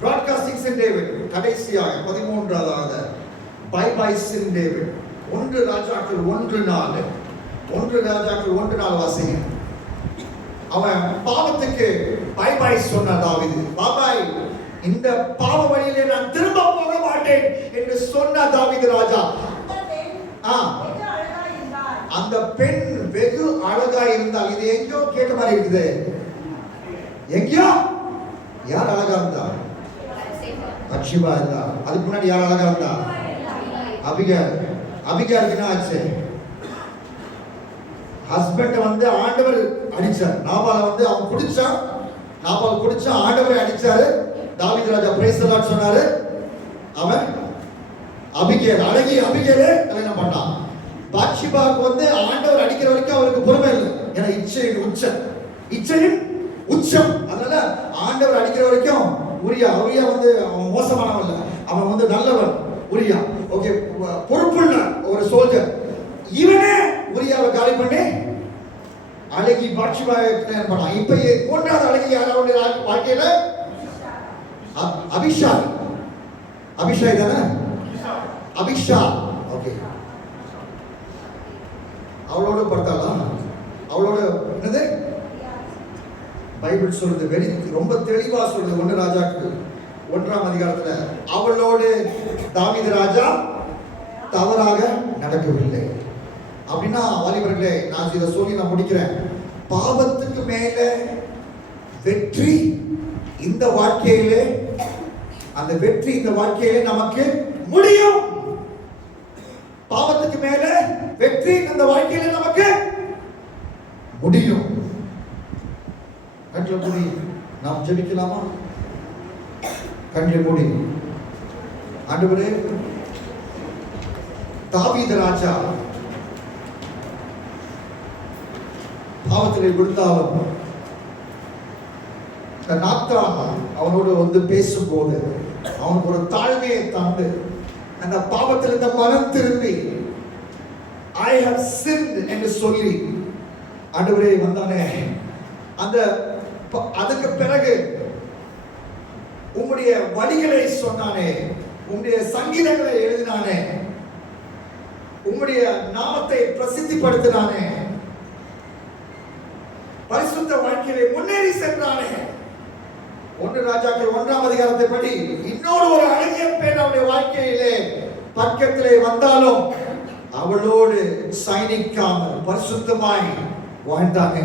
பிராட்காஸ்டிங் சின் டேவிட். கடைசியாக 13வது பை பை சின் டேவிட். 1 ராஜாக்கள் 1:4. 1 ராஜாக்கள் 1:4 வாசிங்க. அவன் பாவத்துக்கு பை பை சொன்ன தாவீது. பாபாய், இந்த பாவ வழியிலே நான் திரும்ப போக மாட்டேன் என்று சொன்ன தாவீது ராஜா. அந்த பெண் வெகு அழகா இருந்தால். இது எங்கேயோ கேட்ட மாதிரி இருக்குது. எங்கேயோ யார் அழகா இருந்தா? பட்சிபா இருந்தா. அதுக்கு முன்னாடி யார் அழகா இருந்தா? அபிகாலுக்கு என்ன ஆச்சு? ஹஸ்பண்ட் வந்து ஆண்டவர் அடிச்சார். நாபால வந்து அவன் குடிச்சான். நாபால் குடிச்சா ஆண்டவரை அடிச்சாரு. தாவீது ராஜா பிரைஸ் தி லார்ட் சொன்னாரு. அவன் அபிகேல் அழகி அபிகேலே கல்யாணம் பண்ணான். பாட்சிபாக்கு வந்து ஆண்டவர் அடிக்கிற வரைக்கும் அவருக்கு பொறுமை இல்லை. ஏன்னா இச்சையின் உச்சம். அதனால ஆண்டவர் அடிக்கிற வரைக்கும் உரியா வந்து அவன் மோசமானவன் இல்லை, அவன் வந்து நல்லவன். உரியா ஓகே, பொறுப்புள்ள ஒரு சோல்ஜர். இவனே உரியாவை காலி பண்ணி அழகி பாட்சிபாவை கல்யாணம் பண்ணான். இப்ப 3வது அழகி யாராவது வாழ்க்கையில அபிஷாய் தானே? அபிஷா. ஓகே, அவளோட படுத்தாளா? அவளோட என்னது பைபிள் சொல்றது ரொம்ப தெளிவா சொல்றது. 1 ராஜாக்கள் 1ஆம் அதிகாரத்துல அவளோடு தாவீது ராஜா தவறாக நடக்கவில்லை. அப்படின்னா வாலிபர்களே, நான் இதை சொல்லி நான் முடிக்கிறேன். பாவத்துக்கு மேல வெற்றி இந்த வாழ்க்கையிலே, அந்த வெற்றி இந்த வாழ்க்கையிலே நமக்கு முடியும். பாவத்துக்கு மேல வெற்றி இந்த வாழ்க்கையில நமக்கு முடியும். கண்களை மூடி நாம் ஜெபிக்கலாமா? கண்களை மூடி. ஆண்டவரே, தாவீது ராஜா பாவத்திலே விழுந்தாலும் நாத்தான் அவனோடு வந்து பேசும்போது அவனுக்கு ஒரு தாழ்மையை தந்து அந்த பாவத்தில் இந்த மனம் திரும்பி I have sinned என்று சொல்லி ஆண்டவரே வந்தானே. அதுக்கு பிறகு உம்முடைய வழிகளை சொன்னானே, உம்முடைய சங்கீதங்களை எழுதினானே, உம்முடைய நாமத்தை பிரசித்திப்படுத்தினானே, பரிசுத்த வாழ்க்கையிலே முன்னேறி சென்றானே. 1 ராஜாக்கள் 1ஆம் அதிகாரத்தை படி இன்னொரு ஒரு அழகிய பெண் அவருடைய வாழ்க்கையிலே பக்கத்திலே வந்தாலும் அவளோடு சயனிக்காமல் பரிசுத்தமாய் வாழ்ந்தாங்க.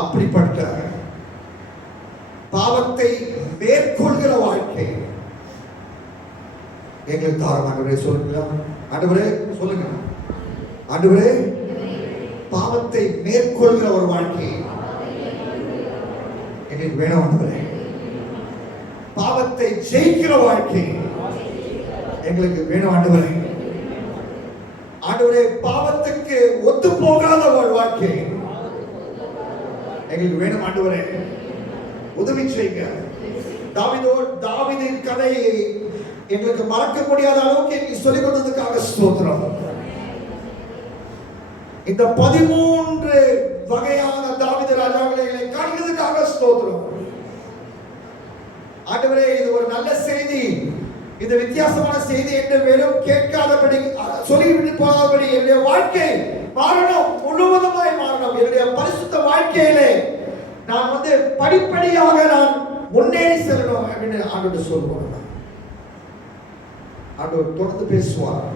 அப்படிப்பட்ட பாவத்தை மேற்கொள்கிற வாழ்க்கை எங்களுக்கு தாரும் ஆண்டவரே. சொல்லுங்களா ஆண்டவரே, சொல்லுங்க ஆண்டவரே, பாவத்தை மேற்கொள்கிற ஒரு வாழ்க்கை எங்களுக்கு வேணும் ஆண்டவரே. பாவத்தை ஜெயிக்கிற வாழ்க்கை எங்களுக்கு வேணும் ஆண்டவரே. ஆண்டவரே, பாவத்துக்கு ஒத்து போகாத ஒரு வாழ்க்கை எங்களுக்கு வேணும் ஆண்டவரே. உதவி செய்யுங்க. தாவீதின் கதையை எங்களுக்கு மறக்க முடியாத அளவுக்கு எங்களுக்கு சொல்லிக் கொடுத்ததுக்காக ஸ்தோத்திரம். இந்த 13 வகையான தாவீது ராஜாக்களை காட்டினதுக்காக ஸ்தோத்திரம். ஆண்டவரே, இது ஒரு நல்ல செய்தி, இது வித்தியாசமான செய்தி என்று வெறும் கேட்காதபடி சொல்லிவிட்டு போகாதபடி என்னுடைய வாழ்க்கை மாறணும், முழுவதுமாய் மாறணும். என்னுடைய பரிசுத்த வாழ்க்கையிலே நான் படிப்படியாக நான் முன்னேறி செல்லணும் அப்படின்னு ஆண்டவர் சொல்லுவாங்க. ஆண்டவர் தொடர்ந்து பேசுவார்,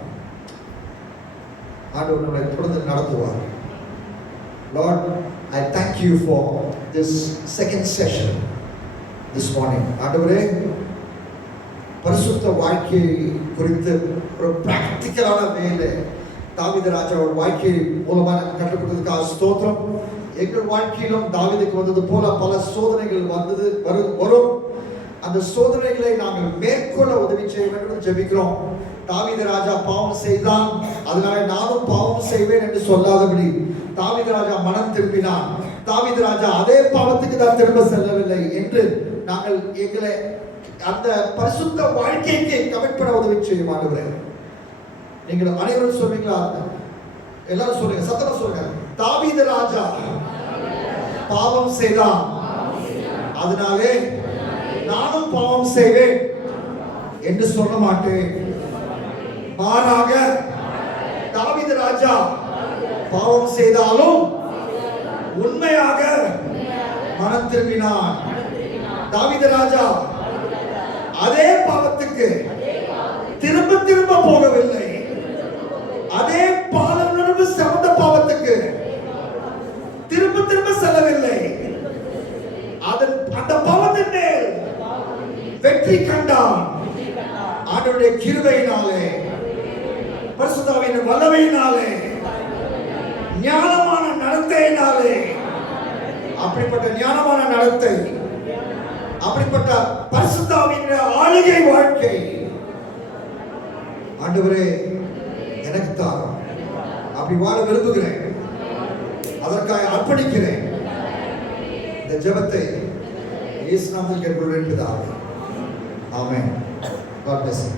ஆண்டவர் நம்மை தொடர்ந்து நடத்துவார். Lord, I thank you for this second session this morning. ஆண்டவரே, பரிசுத்த வாழ்க்கை குறித்து ஒரு பிராக்டிக்கலான வேலை தாவீது ராஜாவோட வாழ்க்கை மூலமாக கற்றுக் கொடுத்ததுக்காக ஸ்தோத்திரம். எங்கள் வாழ்க்கையிலும் தாவீதுக்கு வந்தது போல பல சோதனைகள் வரும். அந்த சோதனைகளை நாங்கள் மேற்கொள்ள உதவி செய்ய வேண்டும் என்று ஜெபிக்கிறோம். தாவீது ராஜா பாவம் செய்தான், அதனால நானும் பாவம் செய்வேன் என்று சொல்லாதபடி தாவீது ராஜா மனம் திரும்பினான். தாவீது ராஜா அதே பாவத்துக்கு தான் திரும்ப செல்லவில்லை என்று நாங்கள் எங்களை அந்த பரிசுத்த வாழ்க்கைக்கு கமிட்பட உதவி செய்யும் ஆண்டவரே. நீங்கள் அனைவரும் சொல்றீங்களா? எல்லாரும் சொல்லுங்க, சத்தமா சொல்லுங்க. தாவீது ராஜா பாவம் செய்தான், அதனாலே நானும் பாவம் செய்வேன் என்று சொல்ல மாட்டேன். மாறாக தாவீது ராஜா பாவம் செய்தாலும் உண்மையாக மனம் திரும்பினான். தாவீது ராஜா அதே பாவத்துக்கு திரும்ப திரும்ப போகவில்லை. அதே பாவம் சமந்த பாவத்துக்கு திரும்ப திரும்ப செல்லவில்லை. அந்த பாவத்தின் மேல் வெற்றி கண்டான். ஆண்டவருடைய கிருபையினாலே, பரிசுத்தாவின் வல்லமையினாலே, ஞானமான நடத்தையினாலே, அப்படிப்பட்ட ஞானமான நடத்தை, அப்படிப்பட்ட பரிசுத்தாவின் ஆளுகை வாழ்க்கை ஆண்டவரே எனக்கு தாரும். அப்படி வாழ விரும்புகிறேன், அதற்காக அர்ப்பணிக்கிறேன். இந்த ஜெபத்தை இயேசு நாமத்தில் கேட்கிறேன். ஆமென். God bless you.